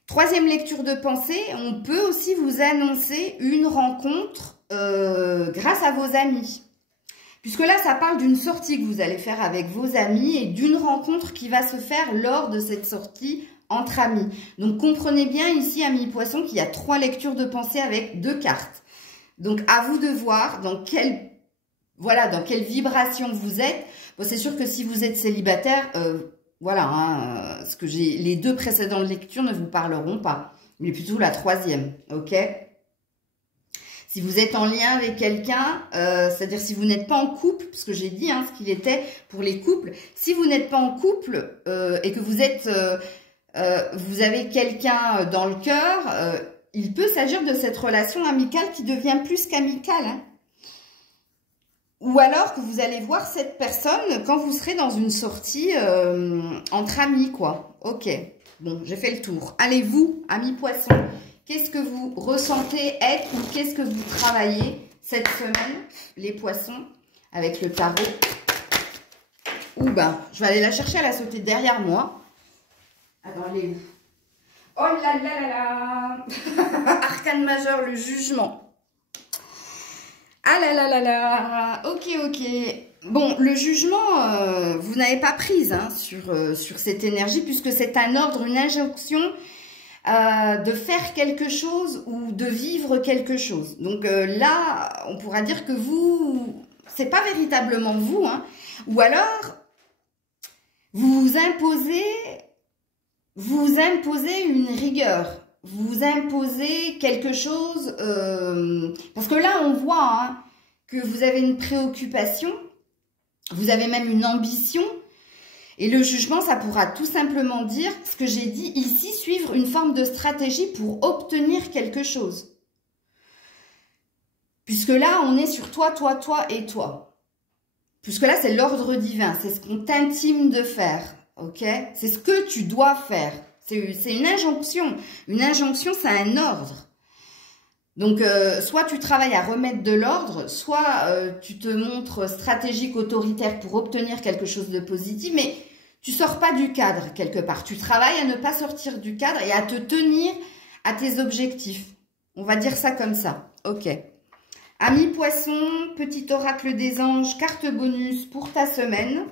3e lecture de pensée, on peut aussi vous annoncer une rencontre grâce à vos amis. Puisque là, ça parle d'une sortie que vous allez faire avec vos amis et d'une rencontre qui va se faire lors de cette sortie entre amis. Donc, comprenez bien ici, amis poissons, qu'il y a 3 lectures de pensée avec 2 cartes. Donc, à vous de voir dans quelle vibration vous êtes. Bon, c'est sûr que si vous êtes célibataire, voilà, hein, les 2 précédentes lectures ne vous parleront pas. Mais plutôt la 3e, ok ? Si vous êtes en lien avec quelqu'un, c'est-à-dire si vous n'êtes pas en couple, parce que j'ai dit hein, ce qu'il était pour les couples, si vous n'êtes pas en couple et que vous avez quelqu'un dans le cœur, il peut s'agir de cette relation amicale qui devient plus qu'amicale. Hein. Ou alors que vous allez voir cette personne quand vous serez dans une sortie entre amis, quoi. Ok, bon, j'ai fait le tour. Allez, vous, amis poissons. Qu'est-ce que vous ressentez être ou qu'est-ce que vous travaillez cette semaine, les poissons, avec le tarot? Ou ben, je vais aller la chercher, elle a sauté derrière moi. Attends, elle est où? Oh là là là là. Arcane majeur, le jugement. Ah là là là là. Ok, ok. Bon, le jugement, vous n'avez pas prise hein, sur cette énergie puisque c'est un ordre, une injonction de faire quelque chose ou de vivre quelque chose. Donc là, on pourra dire que vous, c'est pas véritablement vous, hein, ou alors vous imposez une rigueur, vous imposez quelque chose, parce que là, on voit hein, que vous avez une préoccupation, vous avez même une ambition, Et le jugement, ça pourra tout simplement dire ce que j'ai dit ici, suivre une forme de stratégie pour obtenir quelque chose. Puisque là, on est sur toi, toi, toi et toi. Puisque là, c'est l'ordre divin, c'est ce qu'on t'intime de faire, ok? C'est ce que tu dois faire. C'est une injonction. Une injonction, c'est un ordre. Donc, soit tu travailles à remettre de l'ordre, soit tu te montres stratégique, autoritaire pour obtenir quelque chose de positif, mais tu sors pas du cadre quelque part. Tu travailles à ne pas sortir du cadre et à te tenir à tes objectifs. On va dire ça comme ça. Ok. Ami Poisson, petit oracle des anges, carte bonus pour ta semaine.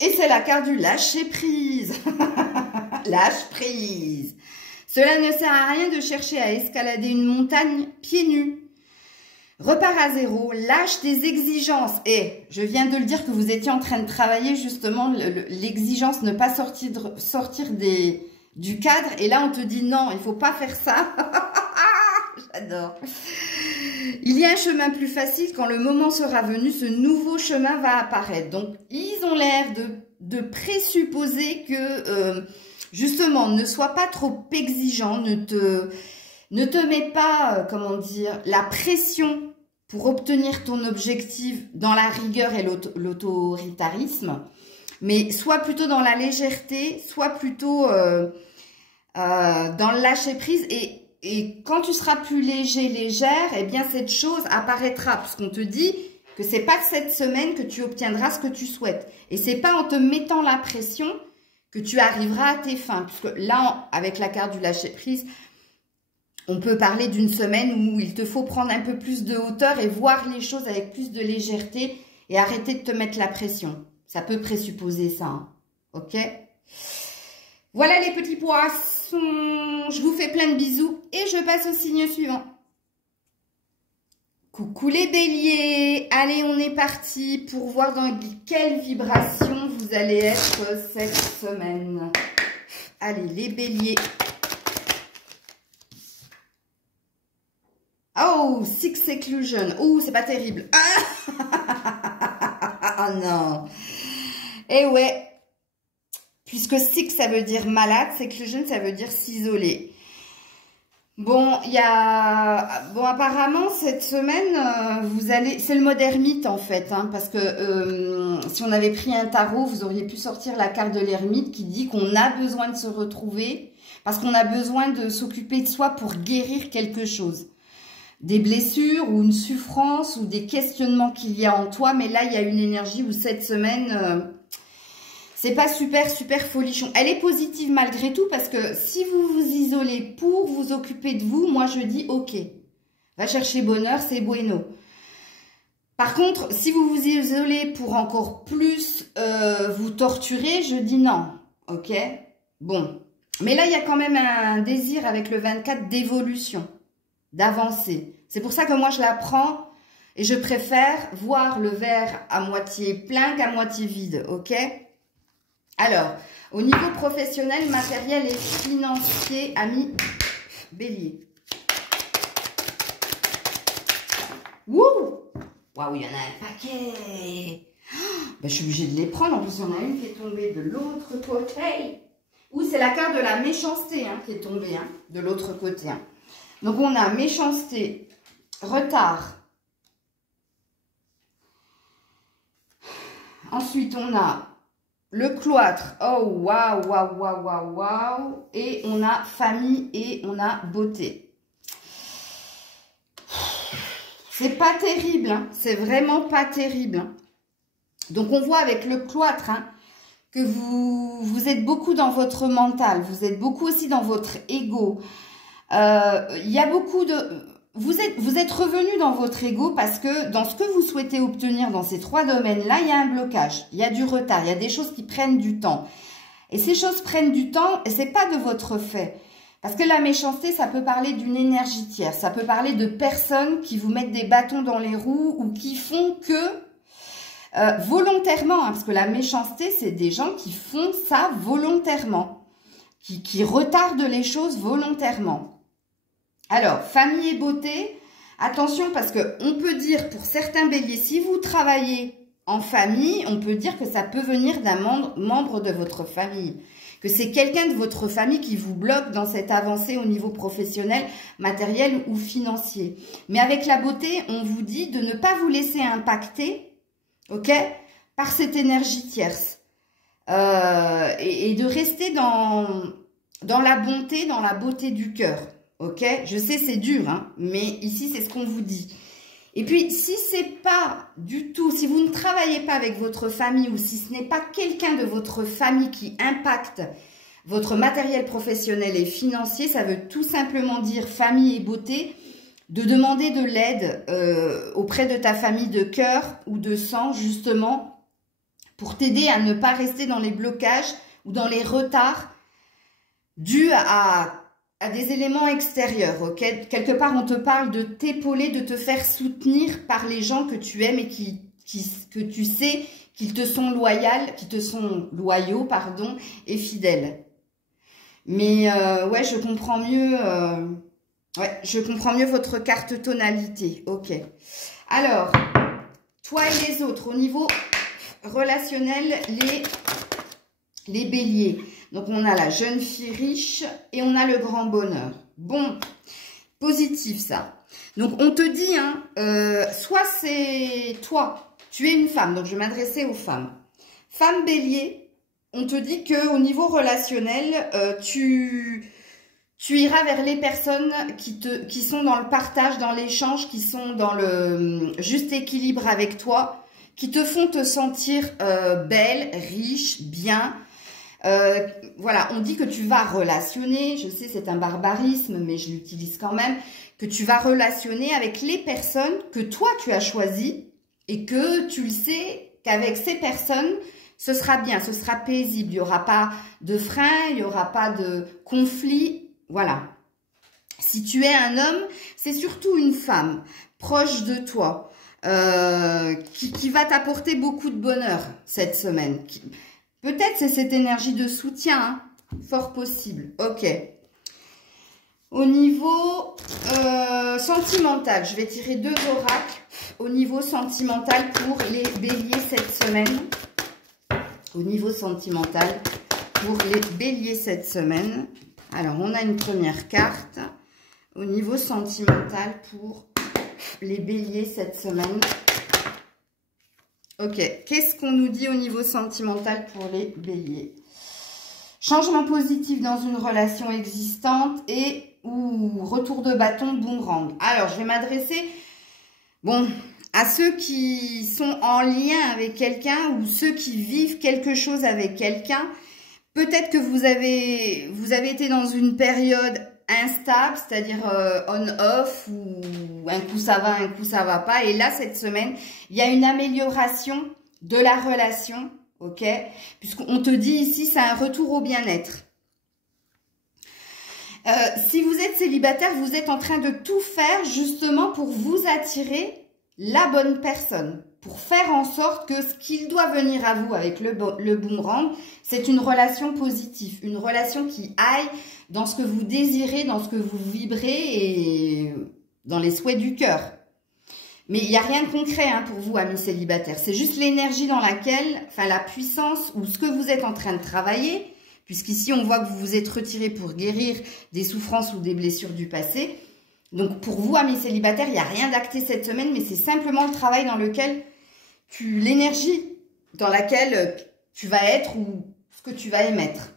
Et c'est la carte du lâcher prise. Lâche prise. Cela ne sert à rien de chercher à escalader une montagne pieds nus. Repars à zéro, lâche tes exigences. Et je viens de le dire que vous étiez en train de travailler justement l'exigence, ne pas sortir du cadre. Et là, on te dit non, il ne faut pas faire ça. J'adore. Il y a un chemin plus facile. Quand le moment sera venu, ce nouveau chemin va apparaître. Donc, ils ont l'air de présupposer que... justement, ne sois pas trop exigeant, ne te mets pas, comment dire, la pression pour obtenir ton objectif dans la rigueur et l'autoritarisme, mais sois plutôt dans la légèreté, sois plutôt dans le lâcher prise et quand tu seras plus léger, légère, eh bien cette chose apparaîtra, puisqu'on te dit que c'est pas cette semaine que tu obtiendras ce que tu souhaites. Et c'est pas en te mettant la pression que tu arriveras à tes fins. Puisque là, avec la carte du lâcher-prise, on peut parler d'une semaine où il te faut prendre un peu plus de hauteur et voir les choses avec plus de légèreté et arrêter de te mettre la pression. Ça peut présupposer ça. Hein. Ok? Voilà les petits poissons. Je vous fais plein de bisous et je passe au signe suivant. Coucou les béliers, allez on est parti pour voir dans quelle vibration vous allez être cette semaine. Allez les béliers. Oh, Six Seclusion. Oh, c'est pas terrible. Ah non. Eh ouais. Puisque Six ça veut dire malade, Seclusion ça veut dire s'isoler. Bon, apparemment cette semaine vous allez, c'est le mode ermite en fait, hein, parce que si on avait pris un tarot, vous auriez pu sortir la carte de l'ermite qui dit qu'on a besoin de se retrouver parce qu'on a besoin de s'occuper de soi pour guérir quelque chose, des blessures ou une souffrance ou des questionnements qu'il y a en toi. Mais là, il y a une énergie où cette semaine c'est pas super folichon. Elle est positive malgré tout parce que si vous vous isolez pour vous occuper de vous, moi je dis ok. Va chercher bonheur, c'est bueno. Par contre, si vous vous isolez pour encore plus vous torturer, je dis non. Ok? Bon. Mais là, il y a quand même un désir avec le 24 d'évolution, d'avancer. C'est pour ça que moi je la prends et je préfère voir le verre à moitié plein qu'à moitié vide. Ok? Alors, au niveau professionnel, matériel et financier, amis bélier. Wouh! Waouh, il y en a un paquet! Ben, je suis obligée de les prendre. En plus, il y en a une qui est tombée de l'autre côté. Oui, c'est la carte de la méchanceté hein, qui est tombée hein, de l'autre côté. Hein. Donc, on a méchanceté, retard. Ensuite, on a le cloître, oh waouh, waouh, waouh, waouh, waouh. Et on a famille et on a beauté. C'est pas terrible, hein. C'est vraiment pas terrible. Hein. Donc on voit avec le cloître hein, que vous êtes beaucoup dans votre mental, vous êtes beaucoup aussi dans votre ego. Il y a beaucoup de... Vous êtes revenu dans votre ego parce que dans ce que vous souhaitez obtenir dans ces trois domaines-là, il y a un blocage, il y a du retard, il y a des choses qui prennent du temps. Et ces choses prennent du temps et c'est pas de votre fait. Parce que la méchanceté, ça peut parler d'une énergie tierce, ça peut parler de personnes qui vous mettent des bâtons dans les roues ou qui font que, volontairement, hein, parce que la méchanceté, c'est des gens qui font ça volontairement, qui retardent les choses volontairement. Alors, famille et beauté, attention parce qu'on peut dire pour certains béliers, si vous travaillez en famille, on peut dire que ça peut venir d'un membre de votre famille. Que c'est quelqu'un de votre famille qui vous bloque dans cette avancée au niveau professionnel, matériel ou financier. Mais avec la beauté, on vous dit de ne pas vous laisser impacter, ok, par cette énergie tierce. Et de rester dans la bonté, dans la beauté du cœur, ok. Je sais, c'est dur, hein, mais ici, c'est ce qu'on vous dit. Et puis, si c'est pas du tout, si vous ne travaillez pas avec votre famille ou si ce n'est pas quelqu'un de votre famille qui impacte votre matériel professionnel et financier, ça veut tout simplement dire famille et beauté, de demander de l'aide auprès de ta famille de cœur ou de sang, justement, pour t'aider à ne pas rester dans les blocages ou dans les retards dus à des éléments extérieurs, ok? Quelque part, on te parle de t'épauler, de te faire soutenir par les gens que tu aimes et que tu sais qu'ils te sont loyaux, pardon, et fidèles. Mais ouais, je comprends mieux. Je comprends mieux votre carte tonalité, ok. Alors, toi et les autres, au niveau relationnel, les béliers. Donc, on a la jeune fille riche et on a le grand bonheur. Bon, positif ça. Donc, on te dit, hein, soit c'est toi, tu es une femme, donc je vais m'adresser aux femmes. Femme bélier, on te dit qu'au niveau relationnel, tu iras vers les personnes qui sont dans le partage, dans l'échange, qui sont dans le juste équilibre avec toi, qui te font te sentir belle, riche, bien. Voilà, on dit que tu vas relationner, je sais c'est un barbarisme, mais je l'utilise quand même, que tu vas relationner avec les personnes que toi tu as choisies et que tu le sais qu'avec ces personnes, ce sera bien, ce sera paisible, il n'y aura pas de frein, il n'y aura pas de conflit, voilà. Si tu es un homme, c'est surtout une femme proche de toi qui va t'apporter beaucoup de bonheur cette semaine. Peut-être c'est cette énergie de soutien, hein, fort possible. Ok. Au niveau sentimental, je vais tirer 2 oracles au niveau sentimental pour les béliers cette semaine. Au niveau sentimental pour les béliers cette semaine. Alors, on a une première carte au niveau sentimental pour les béliers cette semaine. Ok, qu'est-ce qu'on nous dit au niveau sentimental pour les béliers? Changement positif dans une relation existante et ou retour de bâton boomerang. Alors, je vais m'adresser à ceux qui sont en lien avec quelqu'un ou ceux qui vivent quelque chose avec quelqu'un. Peut-être que vous avez été dans une période instable, c'est-à-dire on-off, ou un coup ça va, un coup ça va pas. Et là, cette semaine, il y a une amélioration de la relation, ok? Puisqu'on te dit ici, c'est un retour au bien-être. Si vous êtes célibataire, vous êtes en train de tout faire justement pour vous attirer la bonne personne, pour faire en sorte que ce qu'il doit venir à vous avec le boomerang, c'est une relation positive, une relation qui aille dans ce que vous désirez, dans ce que vous vibrez et dans les souhaits du cœur. Mais il n'y a rien de concret hein, pour vous, amis célibataires. C'est juste l'énergie dans laquelle, enfin la puissance ou ce que vous êtes en train de travailler, puisqu'ici on voit que vous vous êtes retiré pour guérir des souffrances ou des blessures du passé. Donc pour vous, amis célibataires, il n'y a rien d'acté cette semaine, mais c'est simplement le travail dans lequel l'énergie dans laquelle tu vas être ou ce que tu vas émettre.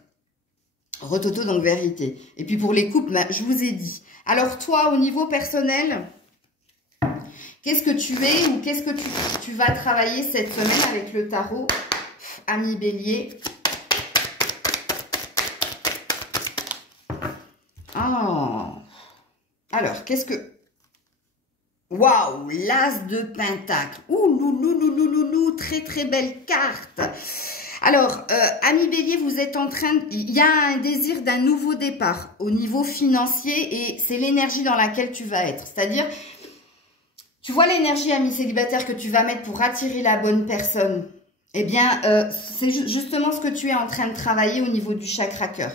Rototo, donc vérité. Et puis pour les couples, je vous ai dit. Alors toi, au niveau personnel, qu'est-ce que tu es ou qu'est-ce que tu vas travailler cette semaine avec le tarot, ami bélier? Oh. Alors, qu'est-ce que... Waouh, l'as de pentacle. Ouh, loulou, très très belle carte. Alors, ami bélier, vous êtes en train... Il y a un désir d'un nouveau départ au niveau financier et c'est l'énergie dans laquelle tu vas être. C'est-à-dire, tu vois l'énergie, ami célibataire, que tu vas mettre pour attirer la bonne personne. Eh bien, c'est justement ce que tu es en train de travailler au niveau du chakra cœur.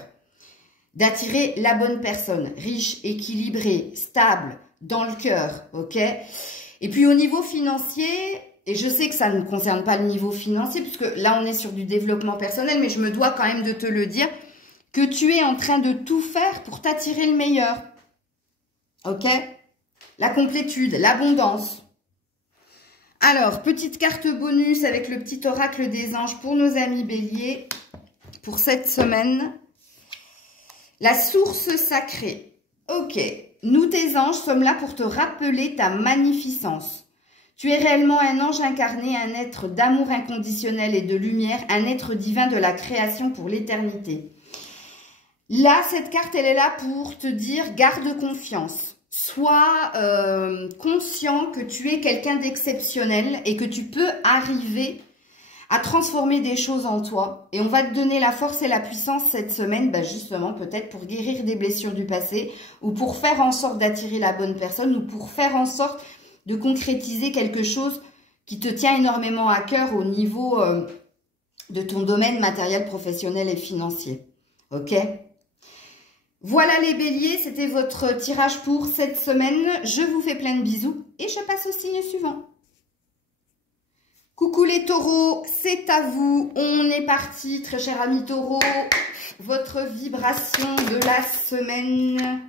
D'attirer la bonne personne, riche, équilibrée, stable, dans le cœur, ok? Et puis au niveau financier, et je sais que ça ne concerne pas le niveau financier, puisque là, on est sur du développement personnel, mais je me dois quand même de te le dire, que tu es en train de tout faire pour t'attirer le meilleur. Ok? La complétude, l'abondance. Alors, petite carte bonus avec le petit oracle des anges pour nos amis béliers pour cette semaine. La source sacrée. Ok. Nous, tes anges, sommes là pour te rappeler ta magnificence. Tu es réellement un ange incarné, un être d'amour inconditionnel et de lumière, un être divin de la création pour l'éternité. Là, cette carte, elle est là pour te dire, garde confiance. Sois conscient que tu es quelqu'un d'exceptionnel et que tu peux arriver à transformer des choses en toi. Et on va te donner la force et la puissance cette semaine, justement, peut-être pour guérir des blessures du passé ou pour faire en sorte d'attirer la bonne personne ou pour faire en sorte de concrétiser quelque chose qui te tient énormément à cœur au niveau de ton domaine matériel, professionnel et financier. Ok ? Voilà les béliers, c'était votre tirage pour cette semaine. Je vous fais plein de bisous et je passe au signe suivant. Coucou les taureaux, c'est à vous. On est parti, très cher ami taureau. Votre vibration de la semaine.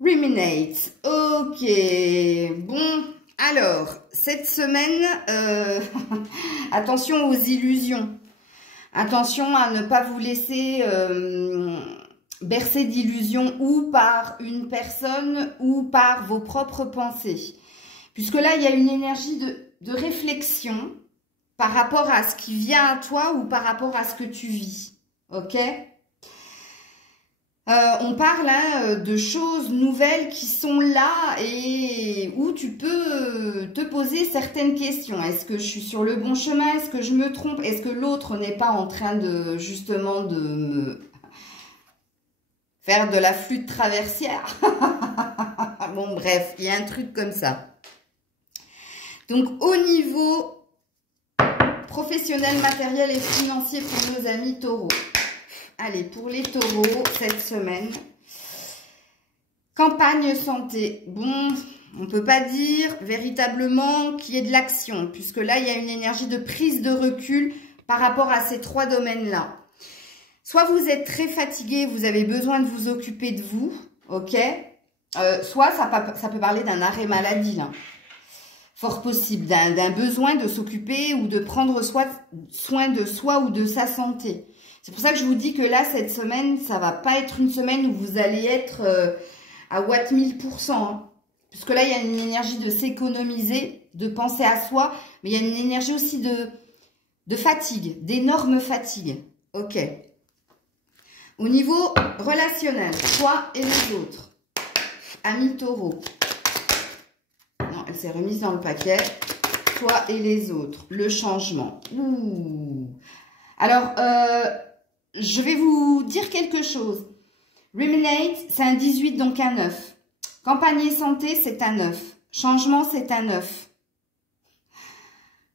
Ruminate. Ok. Bon, alors, cette semaine, attention aux illusions. Attention à ne pas vous laisser bercer d'illusions ou par une personne ou par vos propres pensées. Puisque là, il y a une énergie de réflexion par rapport à ce qui vient à toi ou par rapport à ce que tu vis. Ok ? On parle de choses nouvelles qui sont là et où tu peux te poser certaines questions. Est-ce que je suis sur le bon chemin? Est-ce que je me trompe? Est-ce que l'autre n'est pas en train de, justement, de me faire de la flûte traversière? Bon, bref, il y a un truc comme ça. Donc, au niveau professionnel, matériel et financier pour nos amis taureaux. Allez, pour les taureaux, cette semaine, campagne santé. Bon, on ne peut pas dire véritablement qu'il y ait de l'action, puisque là, il y a une énergie de prise de recul par rapport à ces trois domaines-là. Soit vous êtes très fatigué, vous avez besoin de vous occuper de vous, ok? Soit ça peut parler d'un arrêt maladie, là. Fort possible, d'un besoin de s'occuper ou de prendre soin de soi ou de sa santé. C'est pour ça que je vous dis que là, cette semaine, ça va pas être une semaine où vous allez être à watt 1000%. Hein. Puisque là, il y a une énergie de s'économiser, de penser à soi, mais il y a une énergie aussi de fatigue, d'énorme fatigue. Ok. Au niveau relationnel, toi et les autres. Amis taureaux. Non, elle s'est remise dans le paquet. Toi et les autres. Le changement. Ouh. Alors, je vais vous dire quelque chose. Ruminate, c'est un 18, donc un 9. Campagne santé, c'est un 9. Changement, c'est un 9.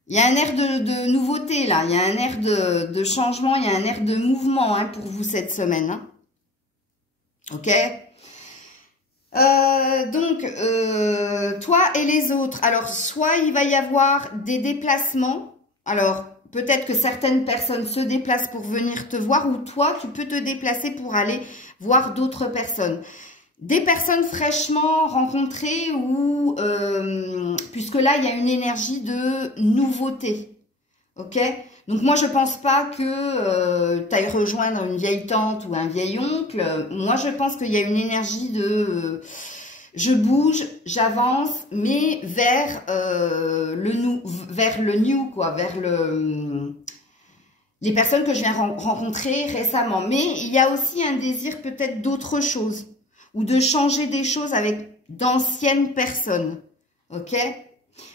Il y a un air de nouveauté, là. Il y a un air de changement, il y a un air de mouvement hein, pour vous cette semaine. Hein. Ok? Toi et les autres. Alors, soit il va y avoir des déplacements. Alors, peut-être que certaines personnes se déplacent pour venir te voir ou toi, tu peux te déplacer pour aller voir d'autres personnes. Des personnes fraîchement rencontrées ou... puisque là, il y a une énergie de nouveauté. Ok? Donc, moi, je pense pas que tu ailles rejoindre une vieille tante ou un vieil oncle. Moi, je pense qu'il y a une énergie de... je bouge, j'avance, mais vers le new, quoi, vers les personnes que je viens rencontrer récemment. Mais il y a aussi un désir peut-être d'autre chose ou de changer des choses avec d'anciennes personnes. Ok?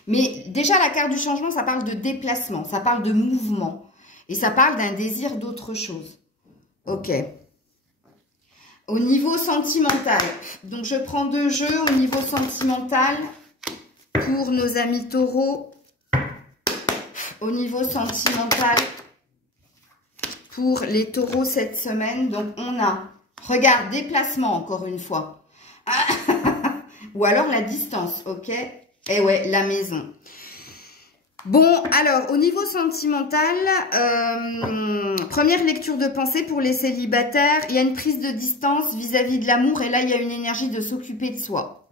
Mais déjà, la carte du changement, ça parle de déplacement, ça parle de mouvement et ça parle d'un désir d'autre chose. Ok. Au niveau sentimental, donc je prends deux jeux au niveau sentimental pour nos amis taureaux. Au niveau sentimental pour les taureaux cette semaine, donc on a, regarde, déplacement encore une fois. Ou alors la distance, ok? Et ouais, la maison. Bon, alors, au niveau sentimental, première lecture de pensée pour les célibataires, il y a une prise de distance vis-à-vis de l'amour et là, il y a une énergie de s'occuper de soi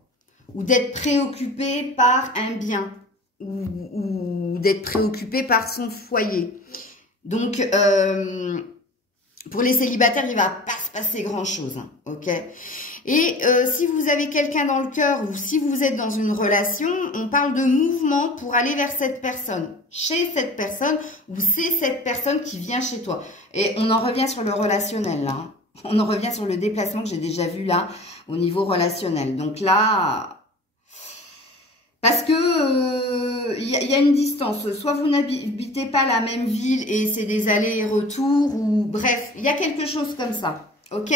ou d'être préoccupé par un bien ou d'être préoccupé par son foyer. Donc, pour les célibataires, il va pas se passer grand-chose, hein, ok? Et si vous avez quelqu'un dans le cœur ou si vous êtes dans une relation, on parle de mouvement pour aller vers cette personne, chez cette personne ou c'est cette personne qui vient chez toi. Et on en revient sur le relationnel là, hein. On en revient sur le déplacement que j'ai déjà vu là au niveau relationnel. Donc là, parce que y a une distance, soit vous n'habitez pas la même ville et c'est des allers et retours ou bref, il y a quelque chose comme ça, ok?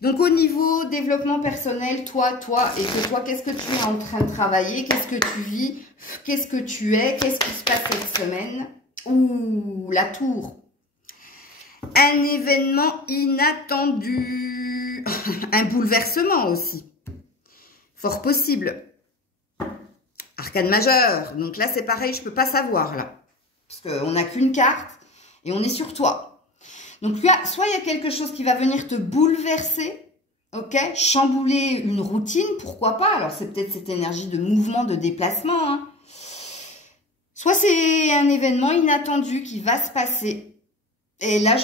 Donc, au niveau développement personnel, toi, et toi, qu'est-ce que tu es en train de travailler? Qu'est-ce que tu vis? Qu'est-ce que tu es? Qu'est-ce qui se passe cette semaine? Ouh, la tour. Un événement inattendu. Un bouleversement aussi. Fort possible. Arcane majeure. Donc là, c'est pareil, je peux pas savoir, là. Parce qu'on n'a qu'une carte et on est sur toi. Donc, soit il y a quelque chose qui va venir te bouleverser, ok, chambouler une routine, pourquoi pas. Alors, c'est peut-être cette énergie de mouvement, de déplacement, hein. Soit c'est un événement inattendu qui va se passer. Et là,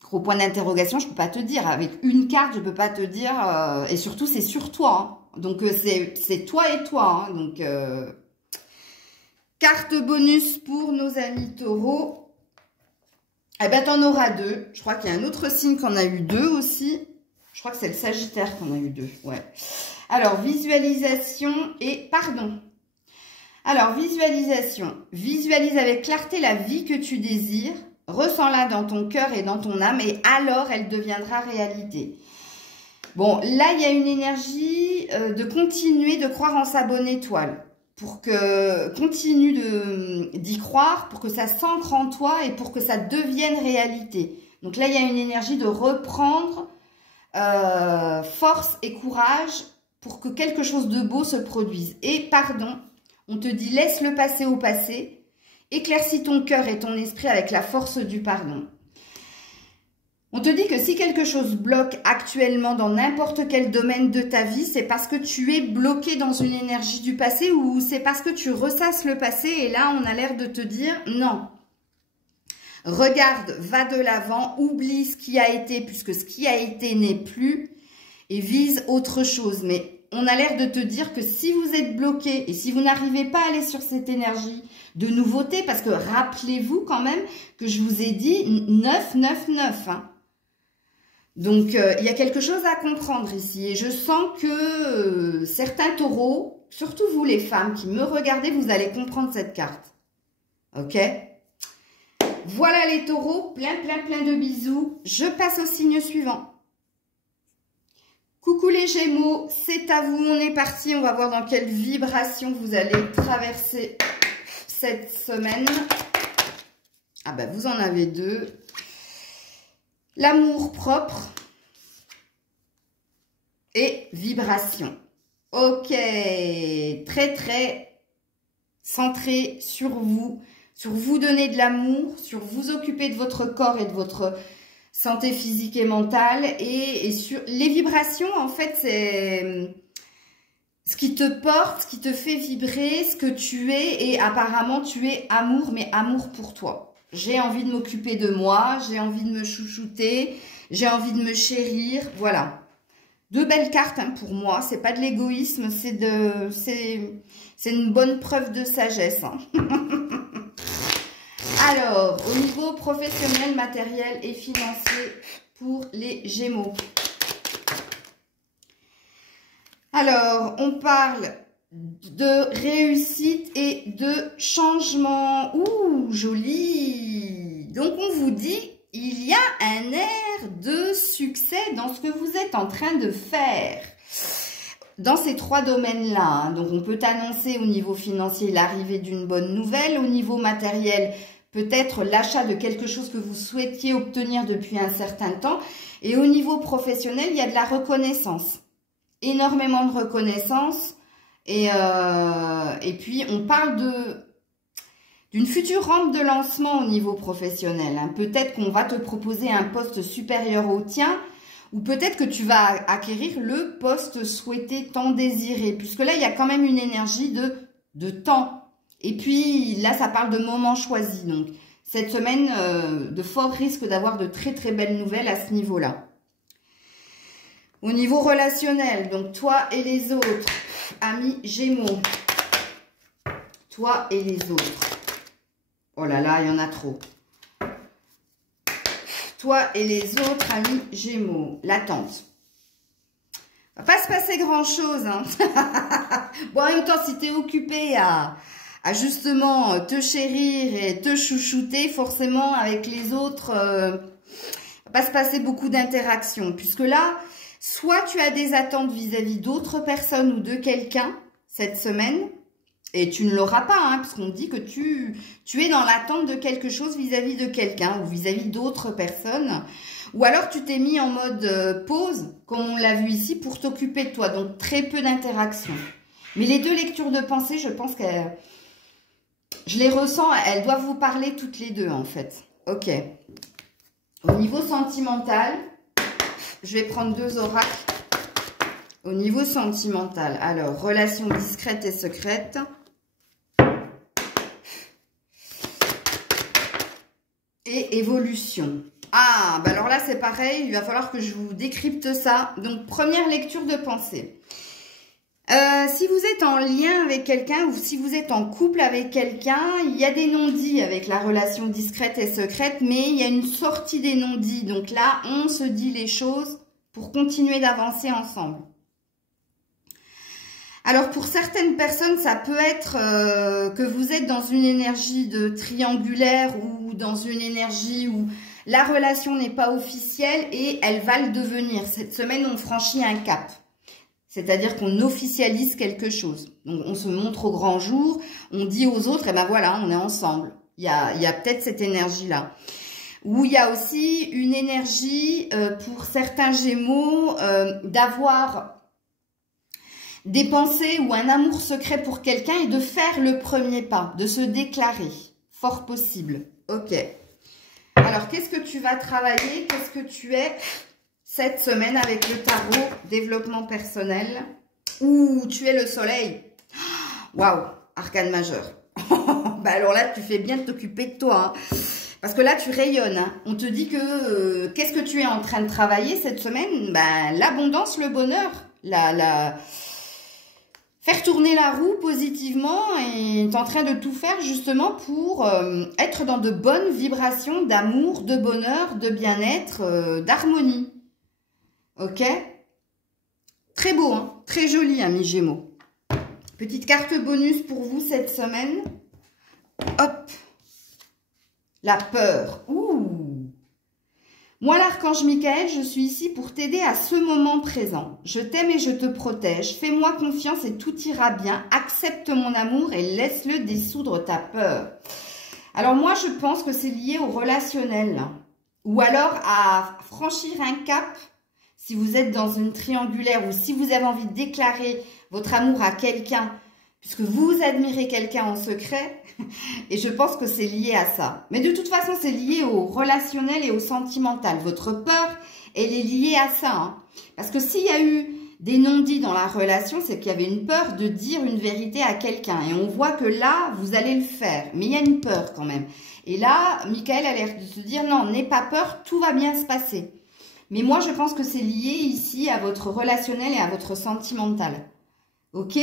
gros point d'interrogation, je peux pas te dire. Avec une carte, je peux pas te dire. Et surtout, c'est sur toi, hein. Donc, c'est toi et toi, hein. Donc, carte bonus pour nos amis taureaux. Eh ben, t'en auras deux. Je crois qu'il y a un autre signe qu'on a eu deux aussi. Je crois que c'est le Sagittaire qu'on a eu deux. Ouais. Alors, visualisation et pardon. Alors, visualisation. Visualise avec clarté la vie que tu désires. Ressens-la dans ton cœur et dans ton âme. Et alors, elle deviendra réalité. Bon, là, il y a une énergie de continuer de croire en sa bonne étoile. Pour que continue d'y croire, pour que ça s'ancre en toi et pour que ça devienne réalité. Donc là, il y a une énergie de reprendre force et courage pour que quelque chose de beau se produise. Et pardon, on te dit laisse le passé au passé, éclaircis ton cœur et ton esprit avec la force du pardon. On te dit que si quelque chose bloque actuellement dans n'importe quel domaine de ta vie, c'est parce que tu es bloqué dans une énergie du passé ou c'est parce que tu ressasses le passé et là, on a l'air de te dire non. Regarde, va de l'avant, oublie ce qui a été puisque ce qui a été n'est plus et vise autre chose. Mais on a l'air de te dire que si vous êtes bloqué et si vous n'arrivez pas à aller sur cette énergie de nouveauté, parce que rappelez-vous quand même que je vous ai dit 999, hein. Donc, il y a quelque chose à comprendre ici. Et je sens que certains taureaux, surtout vous les femmes qui me regardez, vous allez comprendre cette carte. Ok? Voilà les taureaux, plein de bisous. Je passe au signe suivant. Coucou les Gémeaux, c'est à vous, on est parti. On va voir dans quelle vibration vous allez traverser cette semaine. Ah ben, vous en avez deux. L'amour propre et vibration. Ok, très centré sur vous donner de l'amour, sur vous occuper de votre corps et de votre santé physique et mentale. Et sur les vibrations, en fait, c'est ce qui te porte, ce qui te fait vibrer, ce que tu es. Et apparemment, tu es amour, mais amour pour toi. J'ai envie de m'occuper de moi, j'ai envie de me chouchouter, j'ai envie de me chérir, voilà. Deux belles cartes hein, pour moi, c'est pas de l'égoïsme, c'est une bonne preuve de sagesse. Hein. Alors, au niveau professionnel, matériel et financier pour les Gémeaux. Alors, on parle de réussite et de changement. Ouh, joli. Donc, on vous dit, il y a un air de succès dans ce que vous êtes en train de faire. Dans ces trois domaines-là, hein. Donc, on peut annoncer au niveau financier l'arrivée d'une bonne nouvelle. Au niveau matériel, peut-être l'achat de quelque chose que vous souhaitiez obtenir depuis un certain temps. Et au niveau professionnel, il y a de la reconnaissance. Énormément de reconnaissance. Et puis, on parle d'une future rampe de lancement au niveau professionnel. Hein. Peut-être qu'on va te proposer un poste supérieur au tien, ou peut-être que tu vas acquérir le poste souhaité, tant désiré. Puisque là, il y a quand même une énergie de temps. Et puis, là, ça parle de moments choisis. Donc, cette semaine, de forts risques d'avoir de très, très belles nouvelles à ce niveau-là. Au niveau relationnel, donc toi et les autres, amis Gémeaux. Toi et les autres. Oh là là, il y en a trop. Toi et les autres, amis Gémeaux. L'attente. Va pas se passer grand-chose. Hein. Bon, en même temps, si tu es occupé à justement te chérir et te chouchouter, forcément, avec les autres, va pas se passer beaucoup d'interactions. Puisque là, soit tu as des attentes vis-à-vis d'autres personnes ou de quelqu'un cette semaine, et tu ne l'auras pas, hein, parce qu'on dit que tu es dans l'attente de quelque chose vis-à-vis de quelqu'un ou vis-à-vis d'autres personnes. Ou alors tu t'es mis en mode pause, comme on l'a vu ici, pour t'occuper de toi. Donc très peu d'interactions. Mais les deux lectures de pensée, je pense que je les ressens, elles doivent vous parler toutes les deux en fait. Ok. Au niveau sentimental, je vais prendre deux oracles. Au niveau sentimental, alors, relation discrète et secrète. Et évolution. Ah, bah alors là, c'est pareil, il va falloir que je vous décrypte ça. Donc, première lecture de pensée. Si vous êtes en lien avec quelqu'un ou si vous êtes en couple avec quelqu'un, il y a des non-dits avec la relation discrète et secrète, mais il y a une sortie des non-dits. Donc là, on se dit les choses pour continuer d'avancer ensemble. Alors, pour certaines personnes, ça peut être que vous êtes dans une énergie de triangulaire ou dans une énergie où la relation n'est pas officielle et elle va le devenir. Cette semaine, on franchit un cap. C'est-à-dire qu'on officialise quelque chose. Donc, on se montre au grand jour, on dit aux autres, eh ben voilà, on est ensemble. Il y a peut-être cette énergie-là. Ou il y a aussi une énergie pour certains Gémeaux d'avoir des pensées ou un amour secret pour quelqu'un et de faire le premier pas, de se déclarer. Fort possible. Ok. Alors, qu'est-ce que tu vas travailler? Qu'est-ce que tu es cette semaine avec le tarot développement personnel? Ouh, tu es le soleil. Waouh, arcane majeur. Bah alors là, tu fais bien de t'occuper de toi. Hein. Parce que là, tu rayonnes. Hein. On te dit que qu'est-ce que tu es en train de travailler cette semaine? Bah, l'abondance, le bonheur, faire tourner la roue positivement et tu es en train de tout faire justement pour être dans de bonnes vibrations d'amour, de bonheur, de bien-être, d'harmonie. Ok? Très beau, hein? Très joli, amis Gémeaux. Petite carte bonus pour vous cette semaine. Hop! La peur. Ouh! Moi, l'archange Michael, je suis ici pour t'aider à ce moment présent. Je t'aime et je te protège. Fais-moi confiance et tout ira bien. Accepte mon amour et laisse-le dissoudre ta peur. Alors moi, je pense que c'est lié au relationnel. Ou alors à franchir un cap si vous êtes dans une triangulaire ou si vous avez envie de déclarer votre amour à quelqu'un puisque vous admirez quelqu'un en secret, et je pense que c'est lié à ça. Mais de toute façon, c'est lié au relationnel et au sentimental. Votre peur, elle est liée à ça. Hein. Parce que s'il y a eu des non-dits dans la relation, c'est qu'il y avait une peur de dire une vérité à quelqu'un. Et on voit que là, vous allez le faire. Mais il y a une peur quand même. Et là, Michael a l'air de se dire, non, n'aie pas peur, tout va bien se passer. Mais moi, je pense que c'est lié ici à votre relationnel et à votre sentimental. Ok ?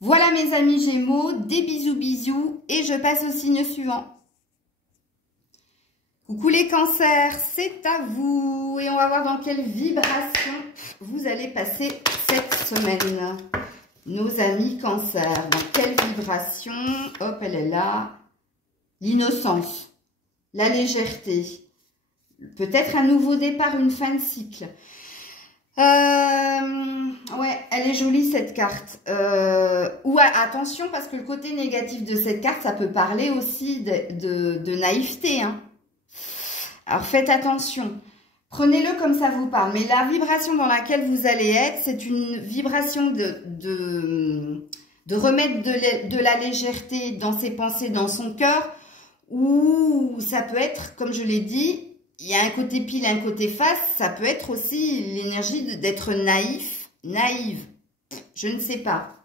Voilà mes amis Gémeaux, des bisous bisous et je passe au signe suivant. Coucou les cancers, c'est à vous et on va voir dans quelle vibration vous allez passer cette semaine. Nos amis cancers, dans quelle vibration? Hop, elle est là. L'innocence, la légèreté, peut-être un nouveau départ, une fin de cycle. Ouais, elle est jolie cette carte. Ou attention parce que le côté négatif de cette carte, ça peut parler aussi de naïveté. Hein. Alors faites attention. Prenez-le comme ça vous parle. Mais la vibration dans laquelle vous allez être, c'est une vibration de remettre de la légèreté dans ses pensées, dans son cœur, ou ça peut être, comme je l'ai dit, il y a un côté pile, un côté face, ça peut être aussi l'énergie d'être naïf, naïve, je ne sais pas.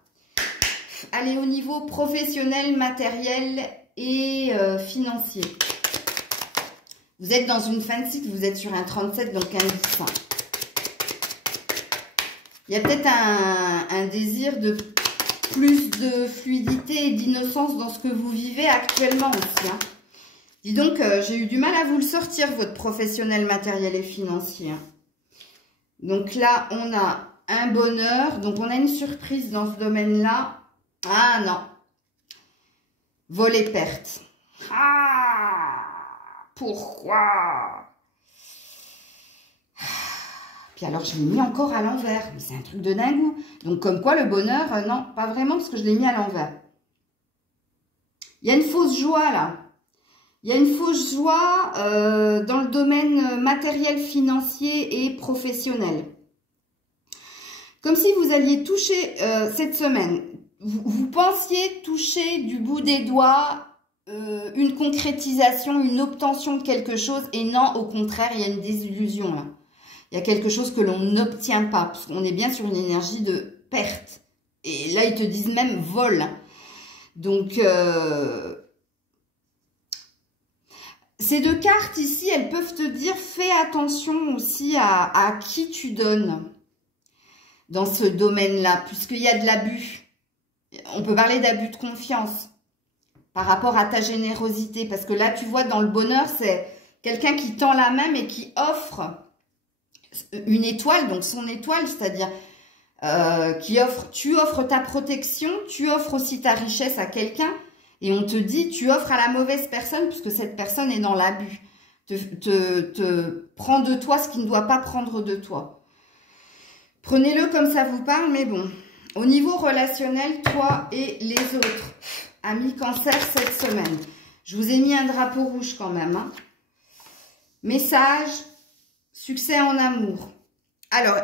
Allez, au niveau professionnel, matériel et financier. Vous êtes dans une fin de cycle, vous êtes sur un 37, donc un 800. Il y a peut-être un désir de plus de fluidité et d'innocence dans ce que vous vivez actuellement aussi. Hein. Dis donc, j'ai eu du mal à vous le sortir, votre professionnel, matériel et financier. Hein. Donc là, on a un bonheur. Donc, on a une surprise dans ce domaine-là. Ah non. Vol et perte. Ah, pourquoi? Puis alors, je l'ai mis encore à l'envers. Mais c'est un truc de dingue. Donc, comme quoi, le bonheur, non, pas vraiment, parce que je l'ai mis à l'envers. Il y a une fausse joie, là. Il y a une fausse joie dans le domaine matériel, financier et professionnel. Comme si vous alliez toucher cette semaine. Vous pensiez toucher du bout des doigts une concrétisation, une obtention de quelque chose. Et non, au contraire, il y a une désillusion, là. Il y a quelque chose que l'on n'obtient pas, parce qu'on est bien sur une énergie de perte. Et là, ils te disent même vol. Donc, ces deux cartes ici, elles peuvent te dire, fais attention aussi à qui tu donnes dans ce domaine-là, puisqu'il y a de l'abus. On peut parler d'abus de confiance par rapport à ta générosité, parce que là, tu vois, dans le bonheur, c'est quelqu'un qui tend la main, mais qui offre une étoile, donc son étoile, c'est-à-dire tu offres ta protection, tu offres aussi ta richesse à quelqu'un, et on te dit, tu offres à la mauvaise personne, puisque cette personne est dans l'abus, te prend de toi ce qu'il ne doit pas prendre de toi. Prenez-le comme ça vous parle, mais bon, au niveau relationnel, toi et les autres, amis Cancer cette semaine, je vous ai mis un drapeau rouge quand même, hein. Message, succès en amour. Alors,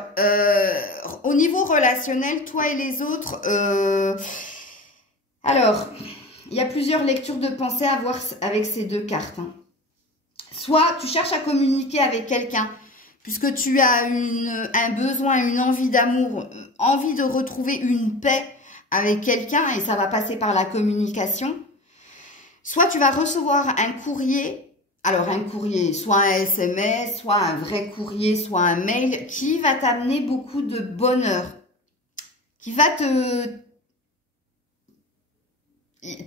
au niveau relationnel, toi et les autres, alors, il y a plusieurs lectures de pensée à voir avec ces deux cartes. Hein. Soit tu cherches à communiquer avec quelqu'un, puisque tu as un besoin, une envie d'amour, envie de retrouver une paix avec quelqu'un, et ça va passer par la communication. Soit tu vas recevoir un courrier. Alors, un courrier, soit un SMS, soit un vrai courrier, soit un mail, qui va t'amener beaucoup de bonheur, qui va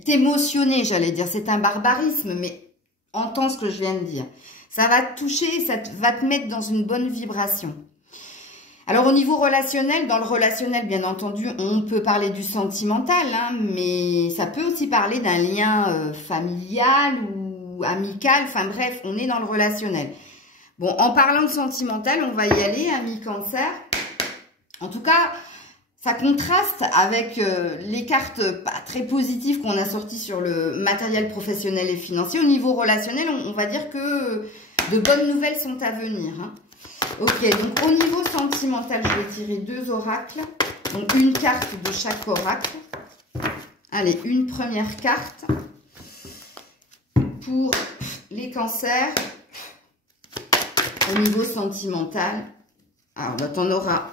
t'émotionner, j'allais dire. C'est un barbarisme, mais entends ce que je viens de dire. Ça va te toucher, ça va te mettre dans une bonne vibration. Alors, au niveau relationnel, dans le relationnel, bien entendu, on peut parler du sentimental, hein, mais ça peut aussi parler d'un lien familial ou amical, enfin bref, on est dans le relationnel. Bon, en parlant de sentimental, on va y aller, amis Cancer. En tout cas, ça contraste avec les cartes pas très positives qu'on a sorties sur le matériel professionnel et financier. Au niveau relationnel, on va dire que de bonnes nouvelles sont à venir. Hein. Ok, donc au niveau sentimental, je vais tirer deux oracles. Donc une carte de chaque oracle. Allez, une première carte. Pour les cancers, au niveau sentimental, alors là, t'en auras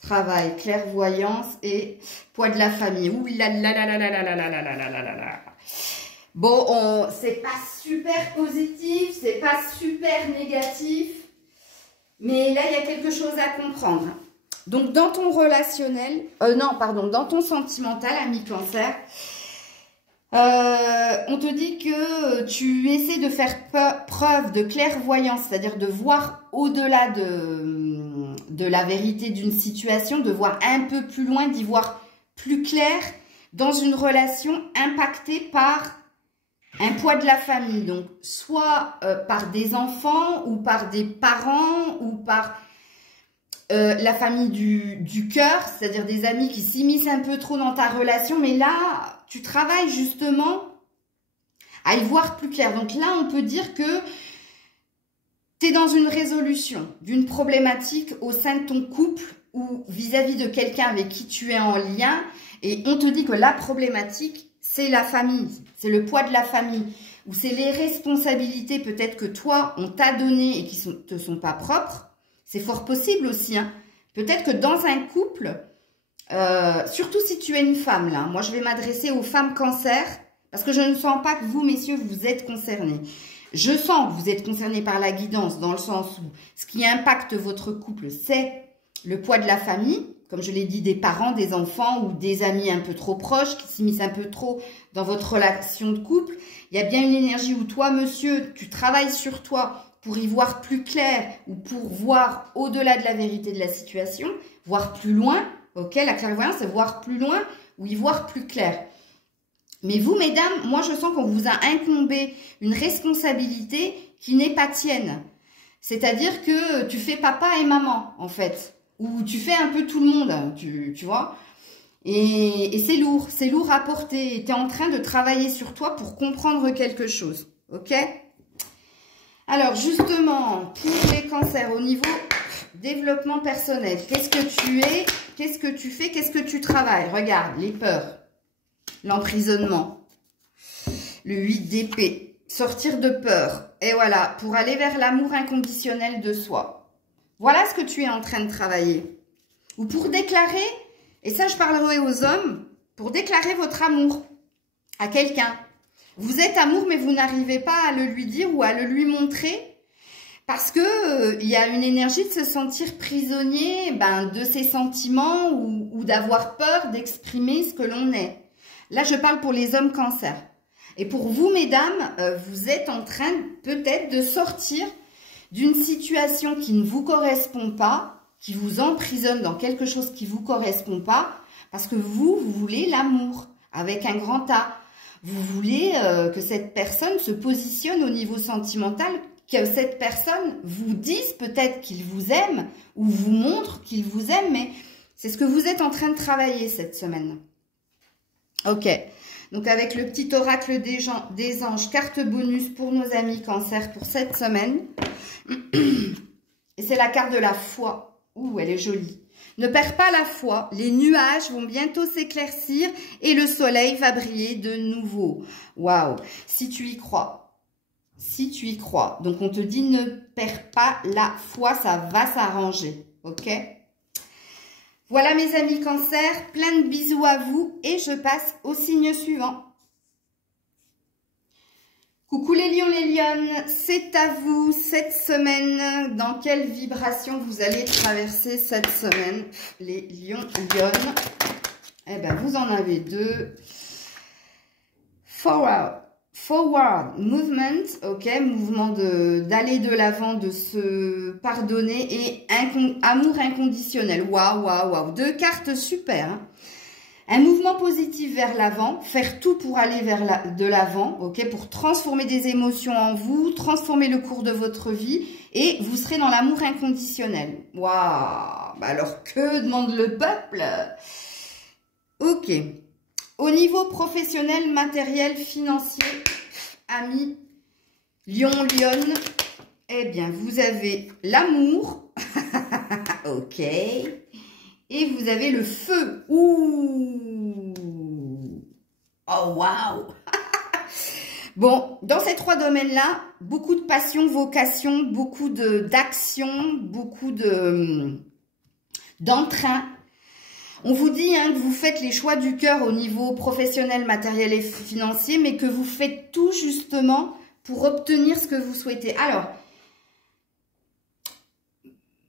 travail, clairvoyance et poids de la famille. Ouh là là là là là là là là là là là là. Bon, c'est pas super positif, c'est pas super négatif, mais là, il y a quelque chose à comprendre. Donc, dans ton relationnel, dans ton sentimental, ami Cancer, on te dit que tu essaies de faire preuve de clairvoyance, c'est-à-dire de voir au-delà de la vérité d'une situation, de voir un peu plus loin, d'y voir plus clair dans une relation impactée par un poids de la famille. Donc, soit par des enfants ou par des parents ou par la famille du cœur, c'est-à-dire des amis qui s'immiscent un peu trop dans ta relation, mais là, tu travailles justement à y voir plus clair. Donc là, on peut dire que tu es dans une résolution d'une problématique au sein de ton couple ou vis-à-vis de quelqu'un avec qui tu es en lien et on te dit que la problématique, c'est la famille, c'est le poids de la famille ou c'est les responsabilités peut-être que toi, on t'a donné et qui ne te sont pas propres. C'est fort possible aussi. Hein. Peut-être que dans un couple, surtout si tu es une femme, là, moi je vais m'adresser aux femmes cancer parce que je ne sens pas que vous, messieurs, vous êtes concernés. Je sens que vous êtes concernés par la guidance dans le sens où ce qui impacte votre couple, c'est le poids de la famille, comme je l'ai dit, des parents, des enfants ou des amis un peu trop proches qui s'immiscent un peu trop dans votre relation de couple. Il y a bien une énergie où toi, monsieur, tu travailles sur toi pour y voir plus clair ou pour voir au-delà de la vérité de la situation, voir plus loin. Ok, la clairvoyance, c'est voir plus loin ou y voir plus clair. Mais vous, mesdames, moi, je sens qu'on vous a incombé une responsabilité qui n'est pas tienne. C'est-à-dire que tu fais papa et maman, en fait. Ou tu fais un peu tout le monde, tu vois. Et c'est lourd à porter. Et tu es en train de travailler sur toi pour comprendre quelque chose. Ok? Alors, justement, pour les cancers, au niveau développement personnel, qu'est-ce que tu es? Qu'est-ce que tu fais? Qu'est-ce que tu travailles? Regarde, les peurs. L'emprisonnement, le 8 d'épée, sortir de peur, et voilà, pour aller vers l'amour inconditionnel de soi. Voilà ce que tu es en train de travailler. Ou pour déclarer, et ça je parlerai aux hommes, pour déclarer votre amour à quelqu'un. Vous êtes amour, mais vous n'arrivez pas à le lui dire ou à le lui montrer, parce que il y a une énergie de se sentir prisonnier de ses sentiments ou d'avoir peur d'exprimer ce que l'on est. Là, je parle pour les hommes cancer. Et pour vous, mesdames, vous êtes en train peut-être de sortir d'une situation qui ne vous correspond pas, qui vous emprisonne dans quelque chose qui ne vous correspond pas, parce que vous voulez l'amour, avec un grand A. Vous voulez que cette personne se positionne au niveau sentimental, que cette personne vous dise peut-être qu'il vous aime, ou vous montre qu'il vous aime, mais c'est ce que vous êtes en train de travailler cette semaine. Ok, donc avec le petit oracle des anges, carte bonus pour nos amis cancer pour cette semaine. Et c'est la carte de la foi. Ouh, elle est jolie. Ne perds pas la foi, les nuages vont bientôt s'éclaircir et le soleil va briller de nouveau. Waouh, si tu y crois. Si tu y crois. Donc on te dit ne perds pas la foi, ça va s'arranger. Ok ? Voilà mes amis cancer, plein de bisous à vous et je passe au signe suivant. Coucou les lions, les lionnes, c'est à vous cette semaine. Dans quelle vibration vous allez traverser cette semaine, les lions, lionnes? Eh bien, vous en avez deux. Forward movement, ok, mouvement d'aller de l'avant, de se pardonner et amour inconditionnel. Waouh, waouh, waouh. Deux cartes super. Hein. Un mouvement positif vers l'avant, faire tout pour aller vers de l'avant, ok, pour transformer des émotions en vous, transformer le cours de votre vie et vous serez dans l'amour inconditionnel. Waouh, bah alors que demande le peuple? Ok. Au niveau professionnel, matériel, financier, amis, lion, lionne, eh bien, vous avez l'amour, ok, et vous avez le feu. Ouh, oh, waouh. Bon, dans ces trois domaines-là, beaucoup de passion, vocation, beaucoup d'action, beaucoup d'entrain. On vous dit que vous faites les choix du cœur au niveau professionnel, matériel et financier, mais que vous faites tout justement pour obtenir ce que vous souhaitez. Alors,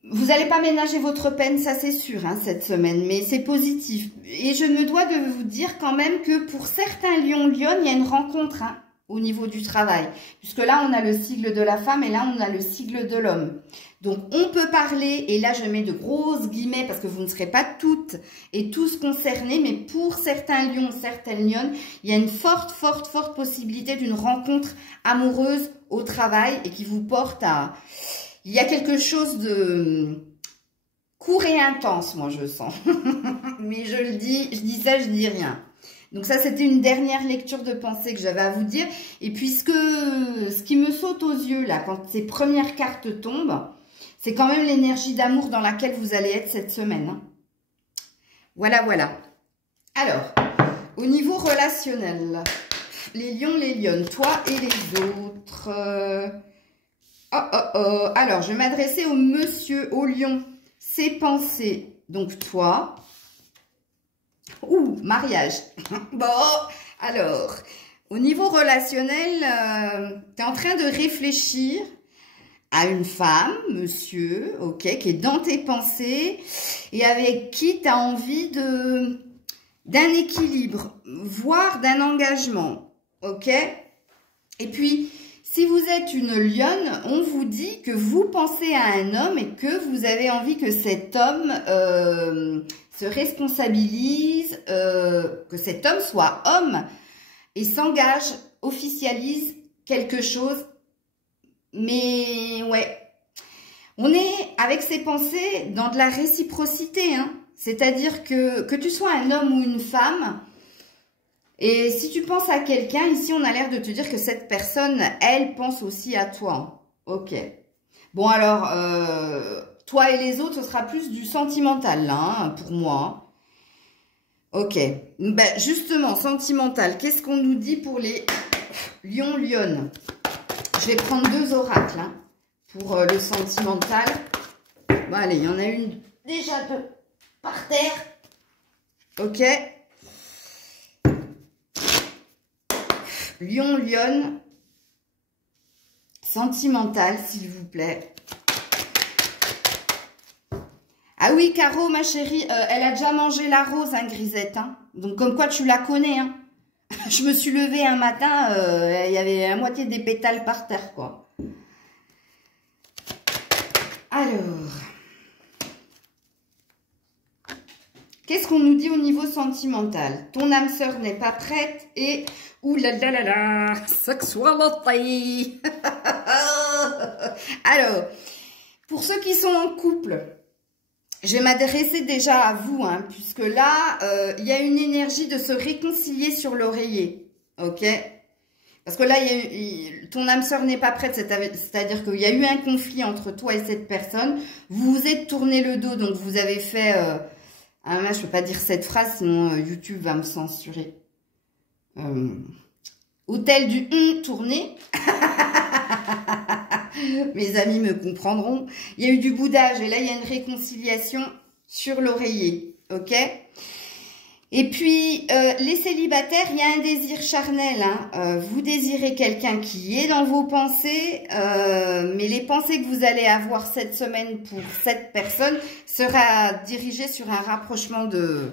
vous n'allez pas ménager votre peine, ça c'est sûr, cette semaine, mais c'est positif. Et je me dois de vous dire quand même que pour certains lions-lionnes, il y a une rencontre au niveau du travail. Puisque là, on a le sigle de la femme et là, on a le sigle de l'homme. Donc, on peut parler, et là, je mets de grosses guillemets parce que vous ne serez pas toutes et tous concernés, mais pour certains lions, certaines lionnes, il y a une forte possibilité d'une rencontre amoureuse au travail et qui vous porte à... Il y a quelque chose de court et intense, moi, je sens. Mais je le dis, je dis ça, je dis rien. Donc ça, c'était une dernière lecture de pensée que j'avais à vous dire. Et puisque ce qui me saute aux yeux, là, quand ces premières cartes tombent, c'est quand même l'énergie d'amour dans laquelle vous allez être cette semaine. Hein. Voilà, voilà. Alors, au niveau relationnel, les lions, les lionnes, toi et les autres. Alors, je vais m'adresser au monsieur, au lion. Ses pensées, donc toi. Ouh, mariage. Bon, alors, au niveau relationnel, tu es en train de réfléchir à une femme, monsieur, ok, qui est dans tes pensées et avec qui tu as envie d'un équilibre, voire d'un engagement, ok? Et puis, si vous êtes une lionne, on vous dit que vous pensez à un homme et que vous avez envie que cet homme se responsabilise, que cet homme soit homme et s'engage, officialise quelque chose. Mais ouais, on est avec ces pensées dans de la réciprocité, hein. C'est-à-dire que tu sois un homme ou une femme, et si tu penses à quelqu'un, ici on a l'air de te dire que cette personne, elle pense aussi à toi. Ok. Bon alors, toi et les autres, ce sera plus du sentimental là, hein, pour moi. Ok. Ben, justement, sentimental, qu'est-ce qu'on nous dit pour les lions, lionnes? Je vais prendre 2 oracles hein, pour le sentimental. Bon, allez, il y en a une déjà par terre. Ok. Lion, lionne. Sentimental, s'il vous plaît. Ah oui, Caro, ma chérie, elle a déjà mangé la rose, hein, Grisette. Hein. Donc, comme quoi, tu la connais, hein. Je me suis levée un matin, il y avait la moitié des pétales par terre, quoi. Alors, qu'est-ce qu'on nous dit au niveau sentimental? Ton âme sœur n'est pas prête et... Ouh là là là là, sexualité. Alors, pour ceux qui sont en couple, je vais m'adresser déjà à vous, hein, puisque là, il y a une énergie de se réconcilier sur l'oreiller, ok? Parce que là, ton âme sœur n'est pas prête, c'est-à-dire qu'il y a eu un conflit entre toi et cette personne, vous vous êtes tourné le dos, donc vous avez fait... je ne peux pas dire cette phrase, sinon YouTube va me censurer. Hôtel du tourné. Mes amis me comprendront. Il y a eu du boudage et là, il y a une réconciliation sur l'oreiller. Ok? Et puis, les célibataires, il y a un désir charnel. Hein. Vous désirez quelqu'un qui est dans vos pensées, mais les pensées que vous allez avoir cette semaine pour cette personne sera dirigée sur un rapprochement de...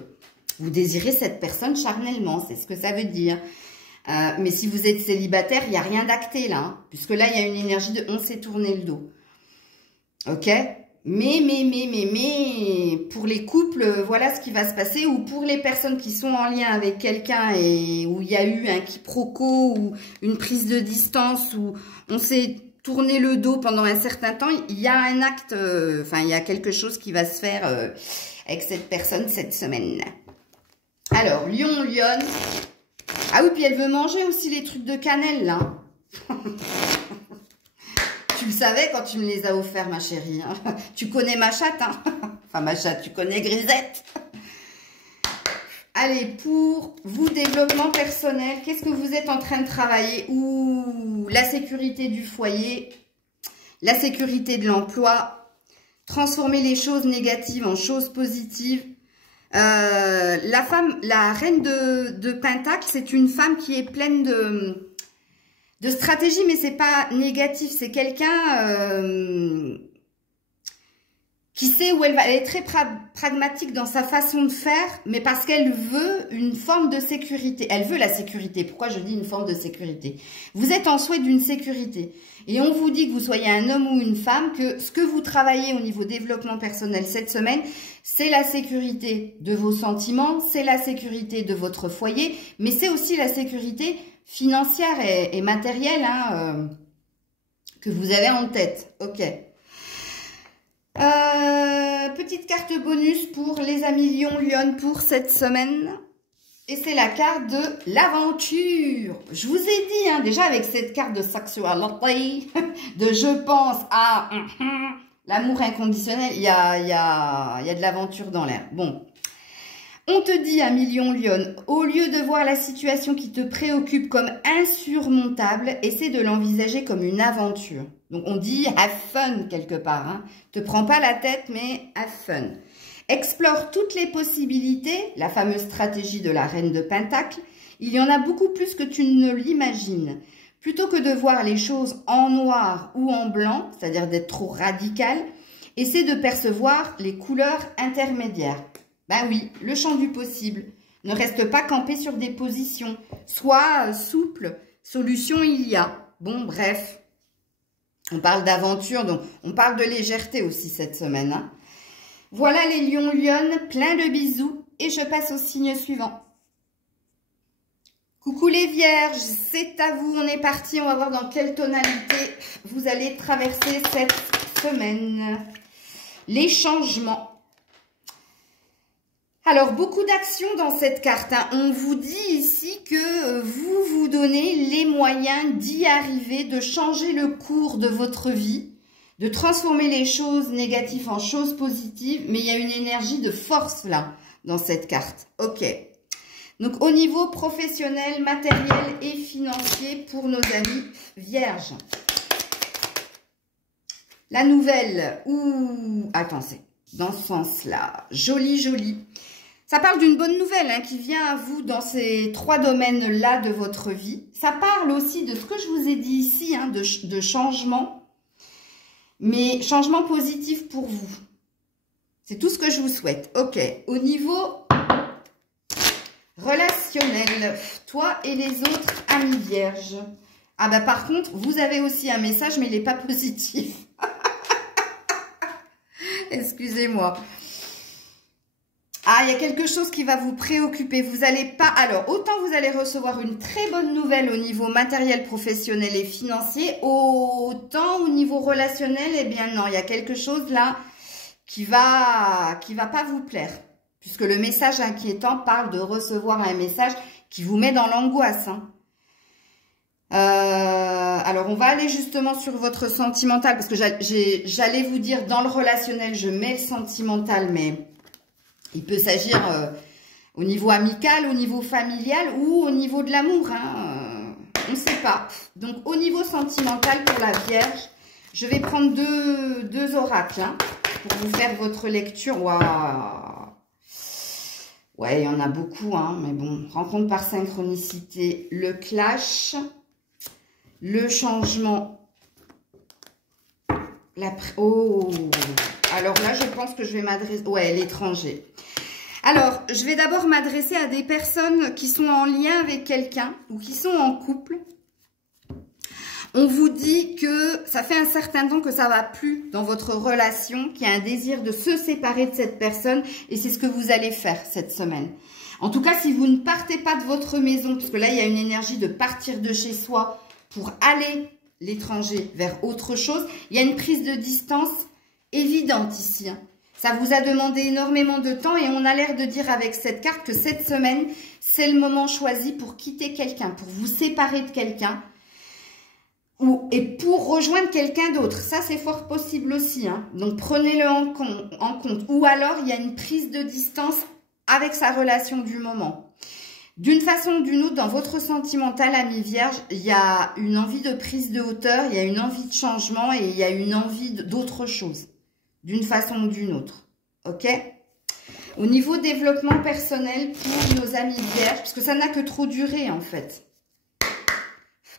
Vous désirez cette personne charnellement, c'est ce que ça veut dire. Mais si vous êtes célibataire, il n'y a rien d'acté là. Hein, puisque là, il y a une énergie de on s'est tourné le dos. Ok? Mais, pour les couples, voilà ce qui va se passer. Ou pour les personnes qui sont en lien avec quelqu'un et où il y a eu un quiproquo ou une prise de distance où on s'est tourné le dos pendant un certain temps, il y a un acte, il y a quelque chose qui va se faire avec cette personne cette semaine. Alors, lion, lionne. Ah oui, puis elle veut manger aussi les trucs de cannelle, là. Tu le savais quand tu me les as offerts, ma chérie. Hein. Tu connais ma chatte, hein. Enfin, ma chatte, tu connais Grisette. Allez, pour vous, développement personnel, qu'est-ce que vous êtes en train de travailler? Ouh, la sécurité du foyer, la sécurité de l'emploi, transformer les choses négatives en choses positives. La femme, la reine de Pentacle, c'est une femme qui est pleine de stratégie, mais c'est pas négatif. C'est quelqu'un qui sait où elle va. Elle est très pragmatique dans sa façon de faire, mais parce qu'elle veut une forme de sécurité. Elle veut la sécurité. Pourquoi je dis une forme de sécurité? Vous êtes en souhait d'une sécurité. Et on vous dit que vous soyez un homme ou une femme, que ce que vous travaillez au niveau développement personnel cette semaine, c'est la sécurité de vos sentiments, c'est la sécurité de votre foyer, mais c'est aussi la sécurité financière et matérielle hein, que vous avez en tête. Ok. Petite carte bonus pour les amis Lion, Lyon pour cette semaine. Et c'est la carte de l'aventure. Je vous ai dit, hein, déjà avec cette carte de sexualité, de je pense à l'amour inconditionnel, il y a de l'aventure dans l'air. Bon, on te dit à Million Lionne, au lieu de voir la situation qui te préoccupe comme insurmontable, essaie de l'envisager comme une aventure. Donc on dit have fun quelque part. Hein. Te prends pas la tête, mais have fun. Explore toutes les possibilités, la fameuse stratégie de la reine de Pentacle. Il y en a beaucoup plus que tu ne l'imagines. Plutôt que de voir les choses en noir ou en blanc, c'est-à-dire d'être trop radical, essaie de percevoir les couleurs intermédiaires. Ben oui, le champ du possible. Ne reste pas campé sur des positions. Sois souple, solution il y a. Bon, bref. On parle d'aventure, donc on parle de légèreté aussi cette semaine. Hein. Voilà les lions lionnes, plein de bisous et je passe au signe suivant. Coucou les vierges, c'est à vous, on est parti, on va voir dans quelle tonalité vous allez traverser cette semaine. Les changements. Alors, beaucoup d'actions dans cette carte. Hein. On vous dit ici que vous vous donnez les moyens d'y arriver, de changer le cours de votre vie, de transformer les choses négatives en choses positives, mais il y a une énergie de force là, dans cette carte. Ok. Donc, au niveau professionnel, matériel et financier pour nos amis vierges. La nouvelle, attends, c'est dans ce sens-là, joli, joli. Ça parle d'une bonne nouvelle hein, qui vient à vous dans ces trois domaines-là de votre vie. Ça parle aussi de ce que je vous ai dit ici, hein, de changement, mais changement positif pour vous. C'est tout ce que je vous souhaite. Ok, au niveau relationnel, toi et les autres amis vierges. Ah bah par contre, vous avez aussi un message, mais il n'est pas positif. Excusez-moi. Ah, il y a quelque chose qui va vous préoccuper. Vous allez pas... Alors, autant vous allez recevoir une très bonne nouvelle au niveau matériel, professionnel et financier, autant au niveau relationnel, eh bien non, il y a quelque chose là qui va pas vous plaire. Puisque le message inquiétant parle de recevoir un message qui vous met dans l'angoisse. Hein. Alors, on va aller justement sur votre sentimental, parce que j'allais vous dire dans le relationnel, je mets le sentimental, mais il peut s'agir au niveau amical, au niveau familial ou au niveau de l'amour. Hein. On ne sait pas. Donc, au niveau sentimental pour la Vierge, je vais prendre deux oracles hein, pour vous faire votre lecture. Waouh! Ouais, il y en a beaucoup, hein, mais bon. Rencontre par synchronicité, le clash, le changement, oh! Alors là, je pense que je vais m'adresser... Ouais, l'étranger. Alors, je vais d'abord m'adresser à des personnes qui sont en lien avec quelqu'un ou qui sont en couple. On vous dit que ça fait un certain temps que ça va plus dans votre relation, qu'il y a un désir de se séparer de cette personne et c'est ce que vous allez faire cette semaine. En tout cas, si vous ne partez pas de votre maison, parce que là, il y a une énergie de partir de chez soi pour aller l'étranger vers autre chose, il y a une prise de distance évidente ici. Hein. Ça vous a demandé énormément de temps et on a l'air de dire avec cette carte que cette semaine, c'est le moment choisi pour quitter quelqu'un, pour vous séparer de quelqu'un et pour rejoindre quelqu'un d'autre. Ça, c'est fort possible aussi. Hein. Donc, prenez-le en compte. Ou alors, il y a une prise de distance avec sa relation du moment. D'une façon ou d'une autre, dans votre sentimental, ami vierge, il y a une envie de prise de hauteur, il y a une envie de changement et il y a une envie d'autre chose. D'une façon ou d'une autre. Ok? Au niveau développement personnel pour nos amis vierges, parce que ça n'a que trop duré en fait.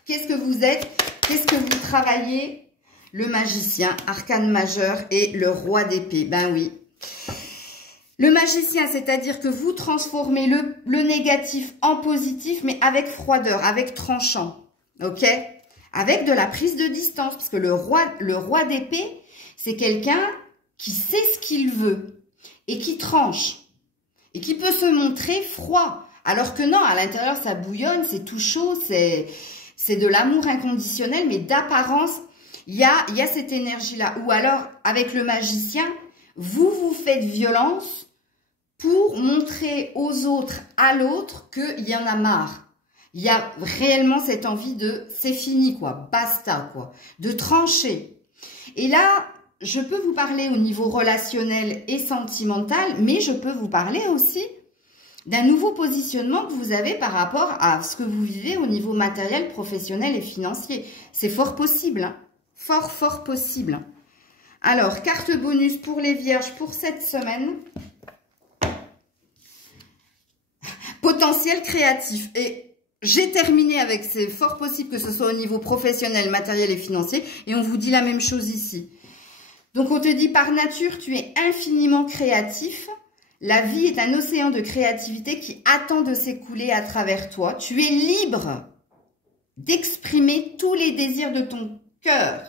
Qu'est-ce que vous êtes? Qu'est-ce que vous travaillez? Le magicien, arcane majeur et le roi d'épée. Ben oui. Le magicien, c'est-à-dire que vous transformez le négatif en positif, mais avec froideur, avec tranchant. Ok? Avec de la prise de distance, parce que le roi d'épée, c'est quelqu'un qui sait ce qu'il veut et qui tranche et qui peut se montrer froid. Alors que non, à l'intérieur, ça bouillonne, c'est tout chaud, c'est de l'amour inconditionnel, mais d'apparence, il y a cette énergie-là. Ou alors, avec le magicien, vous vous faites violence pour montrer aux autres, à l'autre, qu'il y en a marre. Il y a réellement cette envie de c'est fini quoi, basta quoi, de trancher. Et là, je peux vous parler au niveau relationnel et sentimental, mais je peux vous parler aussi d'un nouveau positionnement que vous avez par rapport à ce que vous vivez au niveau matériel, professionnel et financier. C'est fort possible, hein. Fort, fort possible. Alors, carte bonus pour les vierges pour cette semaine. Potentiel créatif. Et j'ai terminé avec c'est fort possible que ce soit au niveau professionnel, matériel et financier. Et on vous dit la même chose ici. Donc, on te dit par nature, tu es infiniment créatif. La vie est un océan de créativité qui attend de s'écouler à travers toi. Tu es libre d'exprimer tous les désirs de ton cœur.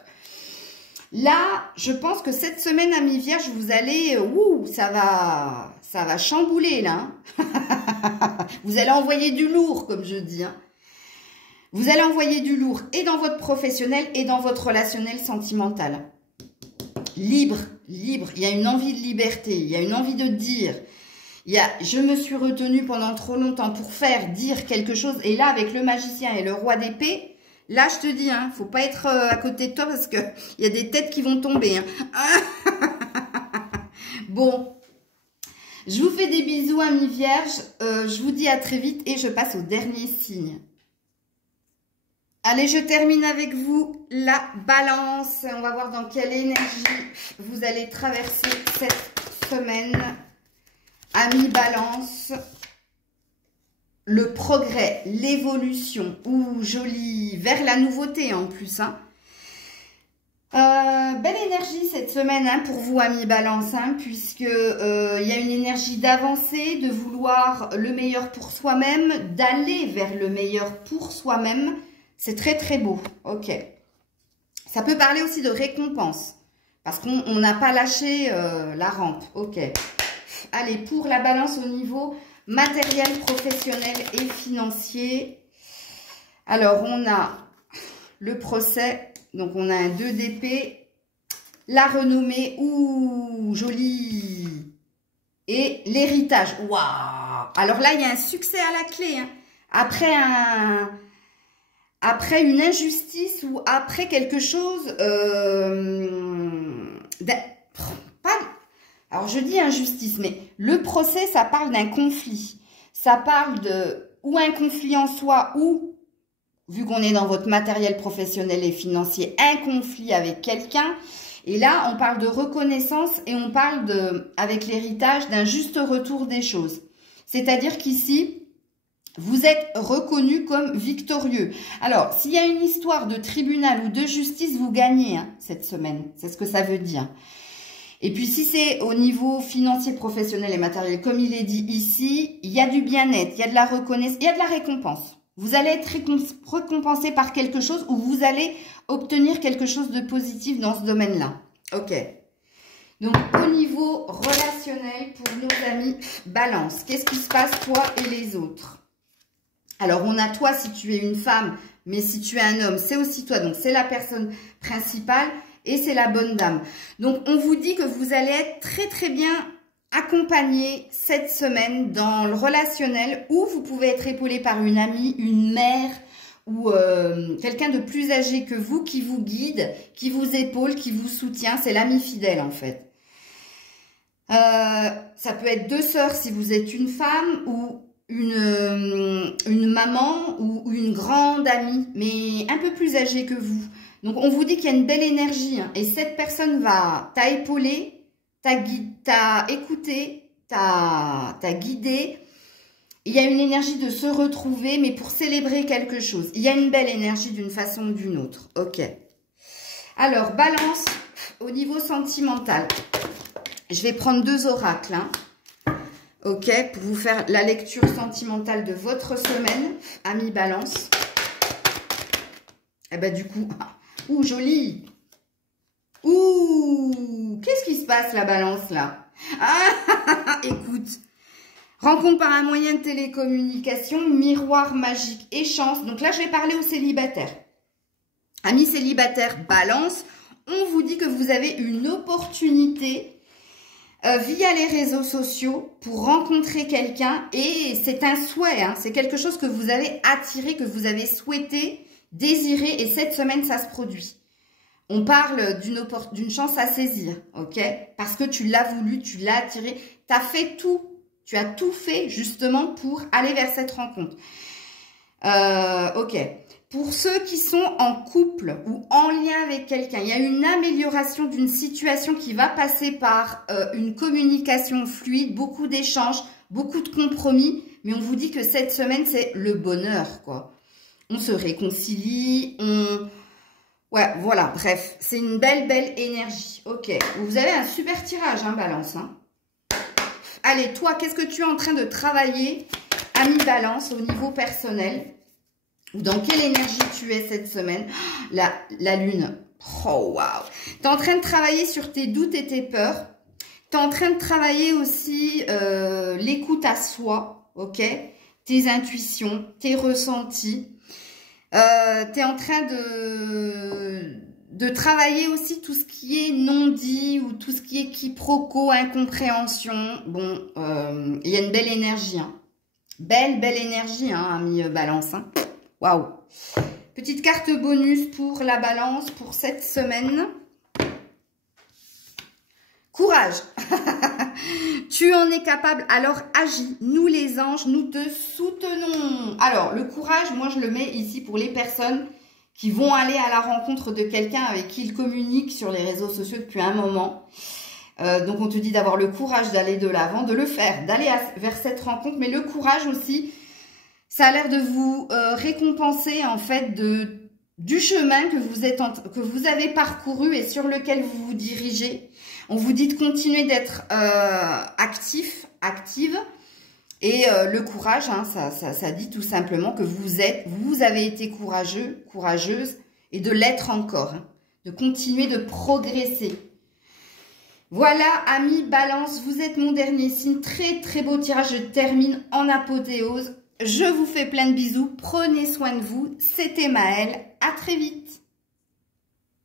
Là, je pense que cette semaine, amis vierges, vous allez... ça va chambouler, là. Hein. Vous allez envoyer du lourd, comme je dis. Hein. Vous allez envoyer du lourd et dans votre professionnel et dans votre relationnel sentimental. Libre, libre. Il y a une envie de liberté. Il y a une envie de dire. Je me suis retenue pendant trop longtemps pour dire quelque chose. Et là, avec le magicien et le roi d'épée... Là, je te dis, hein, faut pas être à côté de toi parce que il y a des têtes qui vont tomber. Hein. Bon, je vous fais des bisous, amis vierges. Je vous dis à très vite et je passe au dernier signe. Allez, je termine avec vous la balance. On va voir dans quelle énergie vous allez traverser cette semaine. Amis balance. Le progrès, l'évolution, joli, vers la nouveauté en plus. Hein. Belle énergie cette semaine hein, pour vous, amis balance, hein, puisque y a une énergie d'avancer, de vouloir le meilleur pour soi-même, d'aller vers le meilleur pour soi-même. C'est très très beau. Ok. Ça peut parler aussi de récompense, parce qu'on n'a pas lâché la rampe. Ok. Allez, pour la balance au niveau... matériel, professionnel et financier. Alors, on a le procès. Donc, on a un 2 d'épée. La renommée. Joli. Et l'héritage. Waouh. Alors là, il y a un succès à la clé. Hein. Après une injustice ou après quelque chose... Alors, je dis injustice, mais le procès, ça parle d'un conflit. Ça parle de ou un conflit en soi ou, vu qu'on est dans votre matériel professionnel et financier, un conflit avec quelqu'un. Et là, on parle de reconnaissance et on parle, avec l'héritage, d'un juste retour des choses. C'est-à-dire qu'ici, vous êtes reconnu comme victorieux. Alors, s'il y a une histoire de tribunal ou de justice, vous gagnez hein, cette semaine. C'est ce que ça veut dire. Et puis, si c'est au niveau financier, professionnel et matériel, comme il est dit ici, il y a du bien-être, il y a de la reconnaissance, il y a de la récompense. Vous allez être récompensé par quelque chose ou vous allez obtenir quelque chose de positif dans ce domaine-là. Ok. Donc, au niveau relationnel, pour nos amis balance, qu'est-ce qui se passe, toi et les autres? Alors, on a toi si tu es une femme, mais si tu es un homme, c'est aussi toi. Donc, c'est la personne principale. Et c'est la bonne dame. Donc, on vous dit que vous allez être très, très bien accompagné cette semaine dans le relationnel où vous pouvez être épaulé par une amie, une mère ou quelqu'un de plus âgé que vous qui vous guide, qui vous épaule, qui vous soutient. C'est l'ami fidèle, en fait. Ça peut être 2 sœurs si vous êtes une femme ou une maman ou une grande amie, mais un peu plus âgée que vous. Donc, on vous dit qu'il y a une belle énergie hein, et cette personne t'a épaulé, t'a écouté, t'a guidé. Il y a une énergie de se retrouver, mais pour célébrer quelque chose. Il y a une belle énergie d'une façon ou d'une autre. Ok. Alors, balance au niveau sentimental. Je vais prendre 2 oracles. Hein. Ok, pour vous faire la lecture sentimentale de votre semaine, amis balance. Et ben du coup... joli. Qu'est-ce qui se passe, la balance, là? Écoute. Rencontre par un moyen de télécommunication, miroir magique et chance. Donc là, je vais parler aux célibataires. Amis célibataires, balance. On vous dit que vous avez une opportunité via les réseaux sociaux pour rencontrer quelqu'un. Et c'est un souhait, hein, c'est quelque chose que vous avez attiré, que vous avez souhaité, désiré. Et cette semaine, ça se produit. On parle d'une chance à saisir, ok? Parce que tu l'as voulu, tu l'as attiré. Tu as fait tout. Tu as tout fait justement pour aller vers cette rencontre. Ok. Pour ceux qui sont en couple ou en lien avec quelqu'un, il y a une amélioration d'une situation qui va passer par une communication fluide, beaucoup d'échanges, beaucoup de compromis. Mais on vous dit que cette semaine, c'est le bonheur, quoi. On se réconcilie, Ouais, voilà, bref. C'est une belle énergie. Ok. Vous avez un super tirage, hein, Balance, hein. Allez, toi, qu'est-ce que tu es en train de travailler, ami Balance, au niveau personnel? Ou dans quelle énergie tu es cette semaine? La lune. Oh, waouh. Tu es en train de travailler sur tes doutes et tes peurs. Tu es en train de travailler aussi l'écoute à soi, ok? Tes intuitions, tes ressentis. Tu es en train de travailler aussi tout ce qui est non-dit ou tout ce qui est quiproquo, incompréhension. Bon, il y a une belle énergie, hein. Belle énergie, hein, ami Balance, hein. Waouh. Petite carte bonus pour la Balance pour cette semaine. Courage. Tu en es capable, alors agis. Nous les anges, nous te soutenons. Alors, le courage, moi je le mets ici pour les personnes qui vont aller à la rencontre de quelqu'un avec qui ils communiquent sur les réseaux sociaux depuis un moment. Donc on te dit d'avoir le courage d'aller de l'avant, de le faire, d'aller vers cette rencontre. Mais le courage aussi, ça a l'air de vous récompenser en fait du chemin que vous avez parcouru et sur lequel vous vous dirigez. On vous dit de continuer d'être active. Et le courage, hein, ça dit tout simplement que vous avez été courageux, courageuse, et de l'être encore, hein, de continuer de progresser. Voilà, amis Balance, vous êtes mon dernier signe. Très beau tirage, je termine en apothéose. Je vous fais plein de bisous, prenez soin de vous. C'était Maëlle, à très vite.